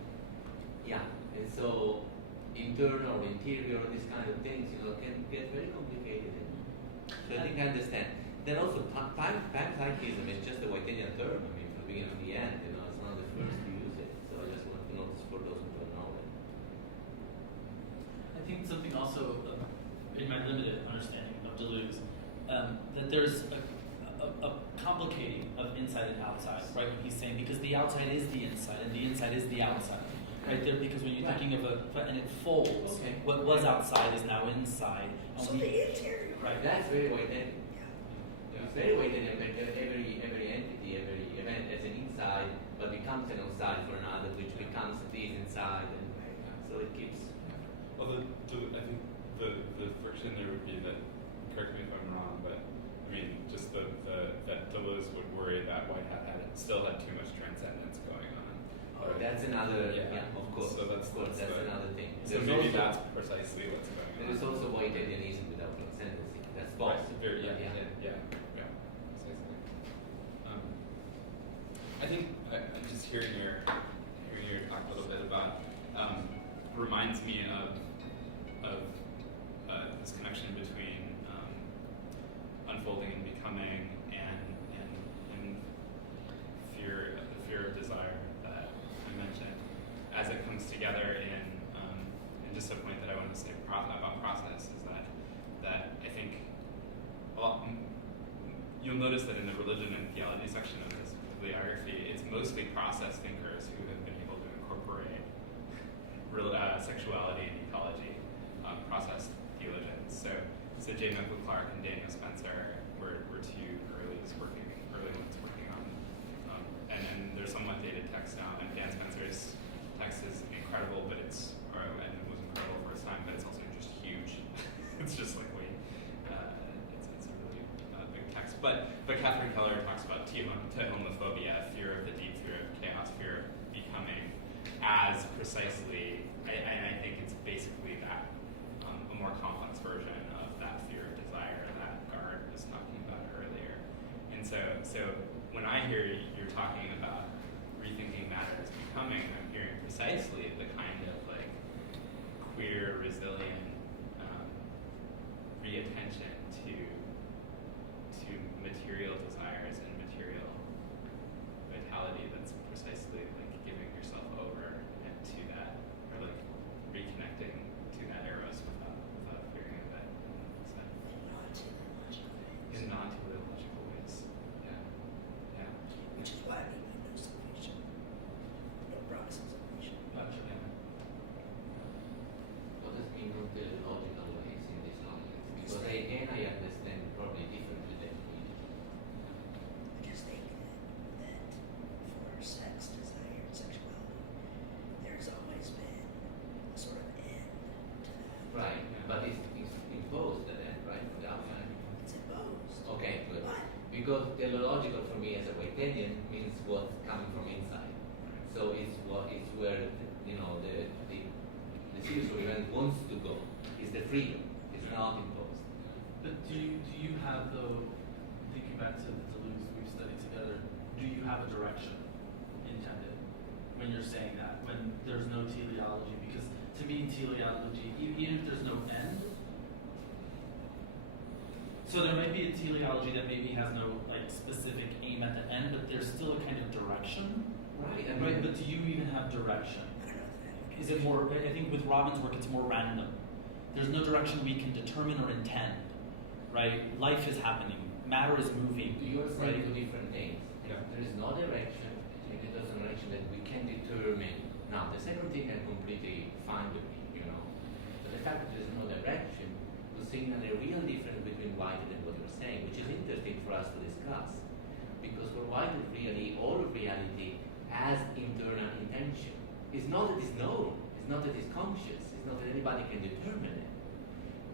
internal, interior, these kind of things, can get very complicated. So I think I understand. Then also, panpsychism is just a Waitanian term. I mean, from the beginning to the end, it's not the first to use it. So I just want to notice for those who don't know it. I think something also, in my limited understanding of Deleuze, that there's a complicating of inside and outside, right? When he's saying, because the outside is the inside and the inside is the outside, right? There, because when you're thinking of and it folds, Okay. what was outside is now inside. And So the interior. right. That's very Waitanian. Yeah. It's very Waitanian. Every entity, every event has an inside, but becomes an outside for another, which becomes this inside, and so it keeps. Well, I think the friction there would be that, correct me if I'm wrong, but I mean, just that Deleuze would worry that White Hat still had too much transcendence going on. Oh, that's another, Yeah. of course. So that's another thing. So There's maybe also- that's precisely what's going on. There is also Waitanianism without transcendency. That's Right, possible. yeah, precisely. I think I'm just hearing your talk a little bit about reminds me of this connection between unfolding and becoming and fear of desire that I mentioned as it comes together in just a point that I wanted to say about process is that I think you'll notice that in the religion and theology section of this bibliography, it's mostly process thinkers who have been able to incorporate sexuality and ecology, process theologians. So Gianluigi Gugliermetto and Daniel Spencer were two early ones working on, and there's somewhat dated text now. And Dan Spencer's text is incredible, but and it was incredible for its time, but it's also just huge. It's just like it's a really big text. But Catherine Keller talks about homophobia, fear of the deep, fear of chaos, fear of becoming, as precisely, and I think it's basically that, a more complex version of that fear of desire that Gard was talking about earlier. And so when I hear you're talking about rethinking matter as becoming, I'm hearing precisely the kind of like queer, resilient reattention to material desires and material vitality that's precisely like giving yourself over and to that, or like reconnecting to that eros without fearing of it. So, in non-teleological ways. Yeah. Which is why I mean no salvation. No promise of salvation. Actually, What does mean non-teleological ways in this context? Because again, I understand It's where the series of event wants to go. It's the freedom. It's not imposed. But do you have, though, thinking back to the Deleuze we've studied together, do you have a direction intended when you're saying that, when there's no teleology? Because to me, teleology, even if there's no end, so there might be a teleology that maybe has no like specific aim at the end, but there's still a kind of direction. Right. Right, but do you even have direction? Is it more, I think with Robin's work, it's more random. There's no direction we can determine or intend, right? Life is happening, matter is moving. You're right? saying two different things. Yeah. There is no direction, and it doesn't direction that we can determine. Now, the second thing I'm completely fine with me, But the fact that there is no direction will signal a real difference between Whitehead and what you're saying, which is interesting for us to discuss. Because for Whitehead, really, all of reality has internal intention. It's not that it's known, it's not that it's conscious, it's not that anybody can determine it.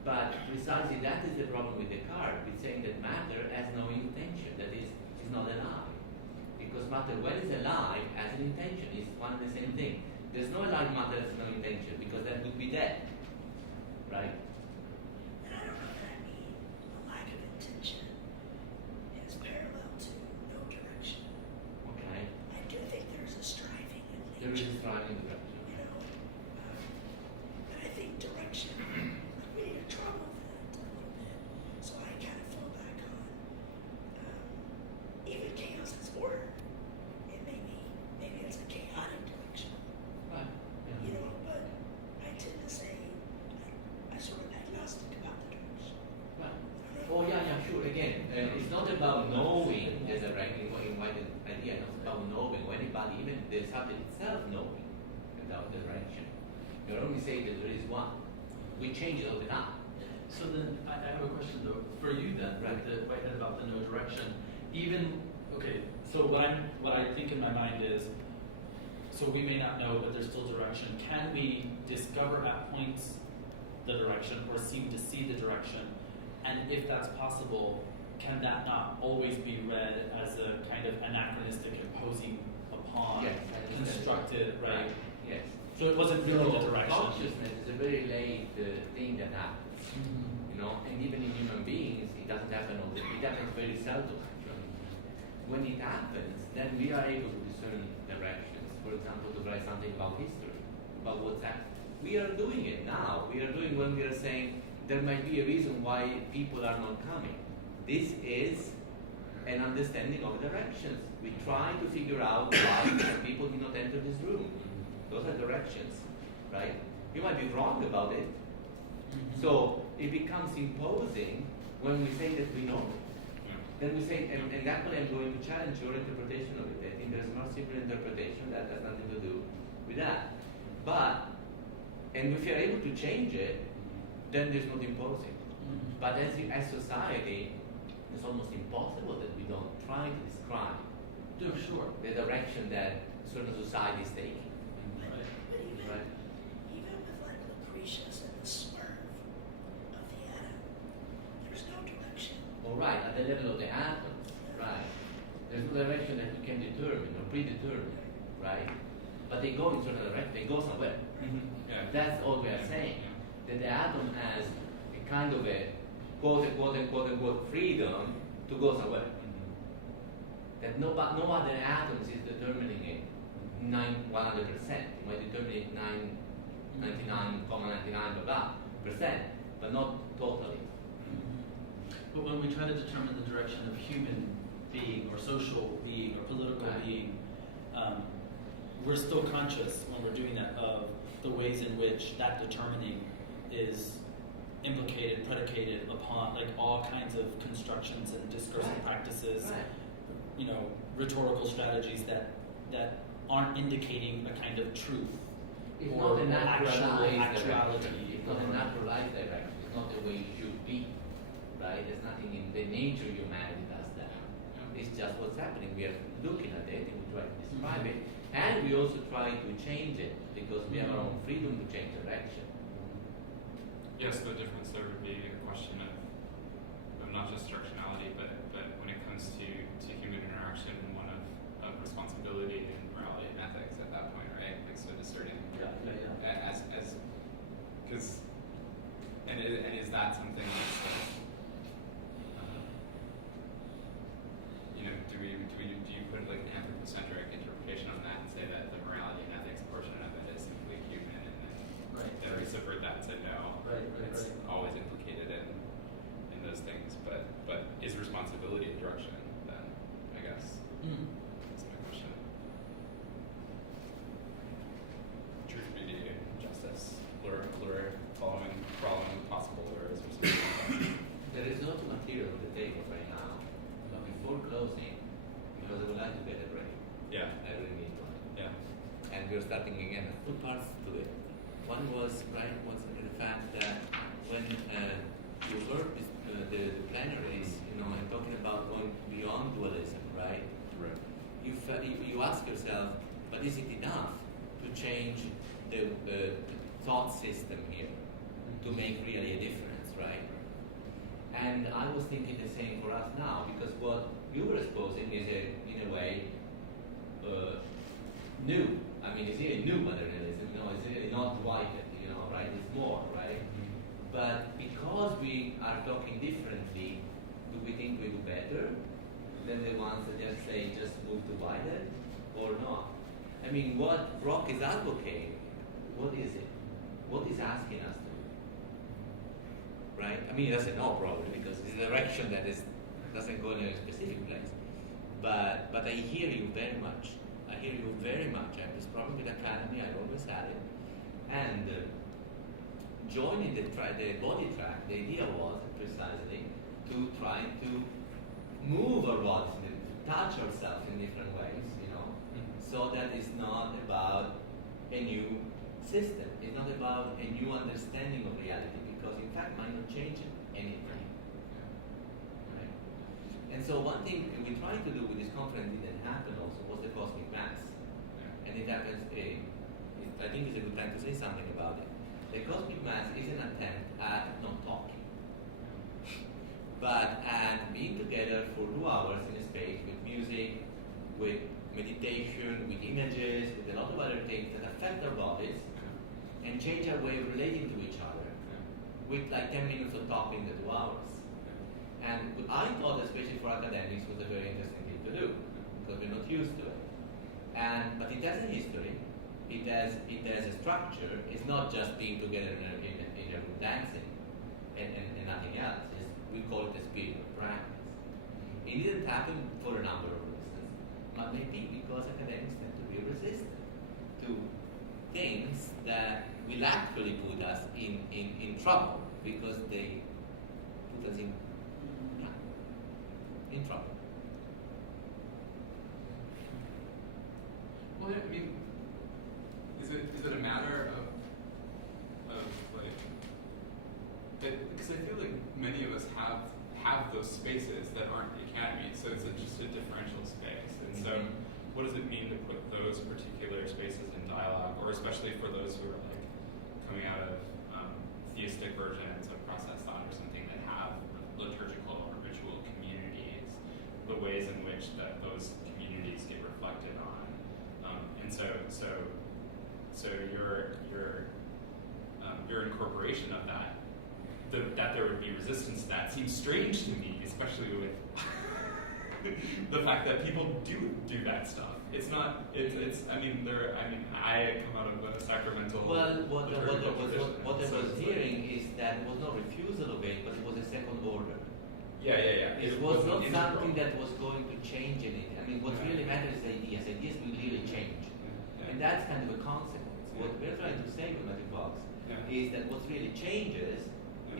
But precisely that is the problem with Descartes, with saying that matter has no intention, that is not alive. Because matter, when it's alive, has an intention, it's one and the same thing. There's no alive matter that has no intention, because that would be dead. Right? And I don't know that I mean a lack of intention is parallel to no direction. Okay? I do think there's a striving in There is nature. a striving direction. And I think direction, we need to trouble that a little bit. So I kind of fall back on, even chaos is order. Maybe it's a chaotic direction, Right. but I tend to say, I'm sort of agnostic about the direction. Right. Oh yeah, sure. Again, it's not about knowing the direction, the idea, it's about knowing, or anybody, even the subject itself knowing about the direction. You're only saying that there is one. We change it all the time. So then, I have a question though for you then, Right. with the Whitehead about the no direction. So what I think in my mind is, so we may not know, but there's still direction. Can we discover at points the direction, or seem to see the direction? And if that's possible, can that not always be read as a kind of anachronistic imposing upon Yes, I understand. constructed, right? Yes. So it wasn't really the direction. Consciousness is a very late thing that happens. And even in human beings, it doesn't happen all the time. It happens very seldom, actually. When it happens, then we are able to discern directions. For example, to write something about history, about what's happening. We are doing it now. We are doing when we are saying there might be a reason why people are not coming. This is an understanding of directions. We try to figure out why people did not enter this room. Those are directions, right? You might be wrong about it. So it becomes imposing when we say that we know. Then we say, and that way I'm going to challenge your interpretation of it. I think there's more simple interpretation that has nothing to do with that. And if you're able to change it, then there's not imposing. But as society, it's almost impossible that we don't try to describe the direction that certain society is taking. But even, Right. even with like Lucretius and the swerve of the atom, there's no direction. All right, at the level of the atoms, right? There's no direction that we can determine or predetermine, right? But they go in certain direction, they go somewhere. Yeah. That's all we are saying. That the atom has a kind of a quote unquote freedom to go somewhere. That no other atoms is determining it 100%. You might determine it 99.99 percent, but not totally. But when we try to determine the direction of human being or social being or political Right. being, we're still conscious when we're doing that of the ways in which that determining is implicated, predicated upon like all kinds of constructions and discursive Right. practices, Right. rhetorical strategies that aren't indicating a kind of truth It's or not a naturalized actuality. direction. It's not a naturalized direction. It's not the way it should be, right? There's nothing in the nature of humanity does that. It's just what's happening. We are looking at it and we try to describe it, and we also try to change it because we have our own freedom to change direction. Yes, the difference there would be a question of not just directionality, but when it comes to human interaction, one of responsibility and morality and ethics at that point, right? Like asserting. Yeah. As because and is that something that's like, do you put like an anthropocentric interpretation on that and say that the morality and ethics portion of it is simply human, and then we subvert that and say no, it's always implicated in those things, but is responsibility a direction then? I guess that's my question. Truth, beauty, justice, lure, following possible lures or something like that. There is not material on the table right now, but before closing, because I would like to get it ready. Yeah. I really need one. Yeah. And we're starting again. Two parts to it. One was the fact that when you heard the plenaries, and talking about going beyond dualism, right? Right. You ask yourself, but is it enough to change the thought system here to make really a difference, right? And I was thinking the same for us now, because what you were exposing is in a way new. I mean, it's really new materialism. It's really not divided. Right? It's more, right? But because we are talking differently, do we think we do better than the ones that just move divided, or not? I mean, what Brock is advocating, what is it? What is asking us to do? Right? I mean, he doesn't know probably, because it's a direction that doesn't go in a specific place. But I hear you very much. I hear you very much. I have this problem with academy. I always had it. And joining the body track, the idea was precisely to try to move our bodies, to touch ourselves in different ways, so that it's not about a new system. It's not about a new understanding of reality, because in fact, might not change anything. Right? And so one thing we tried to do with this conference didn't happen also was the cosmic mass. And it happens, I think it's a good time to say something about it. The cosmic mass is an attempt at not talking, but at being together for 2 hours in a space with music, with meditation, with images, with a lot of other things that affect our bodies and change our way of relating to each other, with like 10 minutes of talking in the 2 hours. And I thought, especially for academics, was a very interesting thing to do, because we're not used to it. But it has a history. It has a structure. It's not just being together in a room dancing and nothing else. We call it a spiritual practice. It didn't happen for a number of reasons, but maybe because academics tend to be resistant to things that will actually put us in trouble, because they put us in trouble. Well, I mean, is it a matter of like that? Because I feel like many of us have those spaces that aren't the academy, so it's just a differential space. And so, what does it mean to put those particular spaces in dialogue, or especially for those who are like coming out of theistic versions of process thought or something that have liturgical or ritual communities, the ways in which those communities get reflected on. And so your incorporation of that there would be resistance to that seems strange to me, especially with the fact that people do that stuff. It's not. It's. I I come out of a sacramental. Well, what I was so hearing is that it was not refusal of it, but it was a second order. Yeah. It was not something that was going to change anything. I mean, what really matters is ideas. Ideas will really change. And that's kind of a consequence. What we're trying to say with Magic Box is that what really changes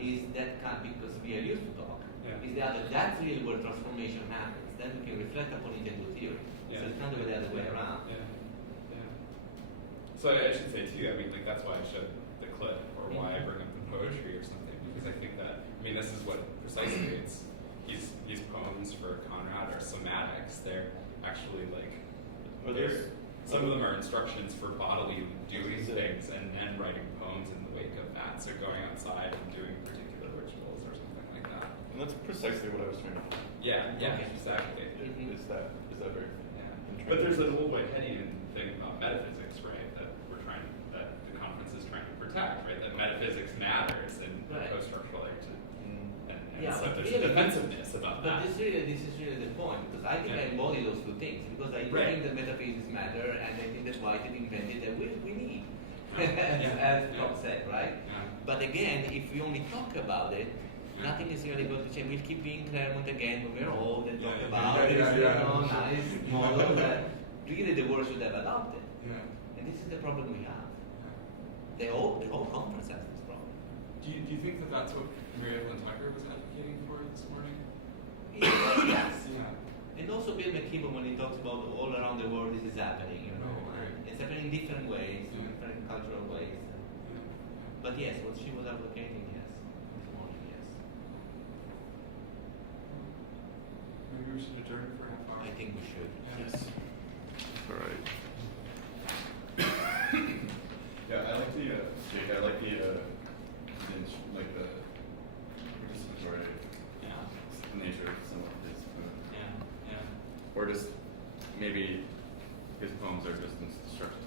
is that because we are used to talk, is the other. That's really where transformation happens. Then we can reflect upon it into theory. So it's kind of the other way around. So I should say too, I mean, like that's why I showed the clip, or why I bring up the poetry or something, because I think that, I mean, this is what precisely it's, these poems for Conrad are somatics. They're actually like, some of them are instructions for bodily doing things and writing poems in the wake of that. So going outside and doing particular rituals or something like that. And that's precisely what I was trying to find. Yeah, exactly. Is that very But there's an old Whiteheadian thing about metaphysics, right? That we're trying is trying to protect, right? That metaphysics matters in Right. post-structural art. And Yeah, so but there's really- a defensiveness about But that. this is really the point, because I think Yeah. I embody those two things, because I do Right. think that metaphysics matter, and I think that's why it invented that we need, Yeah. as Yeah. Tom said, right? Yeah. But again, if we only talk about it, Yeah. nothing is really going to change. We'll keep being Claremont again when we're old and talk Yeah, about yeah, this yeah. nice model that really the world should have adopted. Yeah. And this is the problem we have. The whole conference has this problem. Do you think that that's what Maria Evelyn Tucker was advocating for this morning? Yes. Yeah. And also Bill McKibben, when he talks about all around the world this is happening, you know, Right. and it's happening in different ways, Yeah. different cultural ways. But yes, what she was advocating, yes, this morning, yes. Maybe we should adjourn for half hour. I think we should. Yes. All right. Yeah, I like the like the participatory Yeah. nature of some of his Yeah. or just maybe his poems are just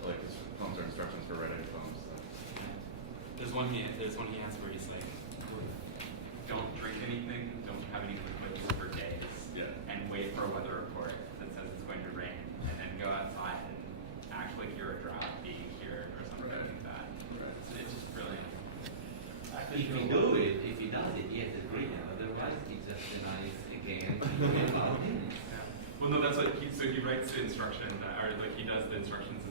like his poems are instructions for writing poems. So. There's one he has where he's like, don't drink anything, don't have any liquids for days, Yeah. and wait for a weather report that says it's going to rain, and then go outside and actually hear a drop being cured or something like that. Right. It's just brilliant. If he do it, if he does it, yes, it's brilliant. Otherwise, he just denies again thinking about it. Yeah. Well, no, that's what he writes the instruction, or like he does the instructions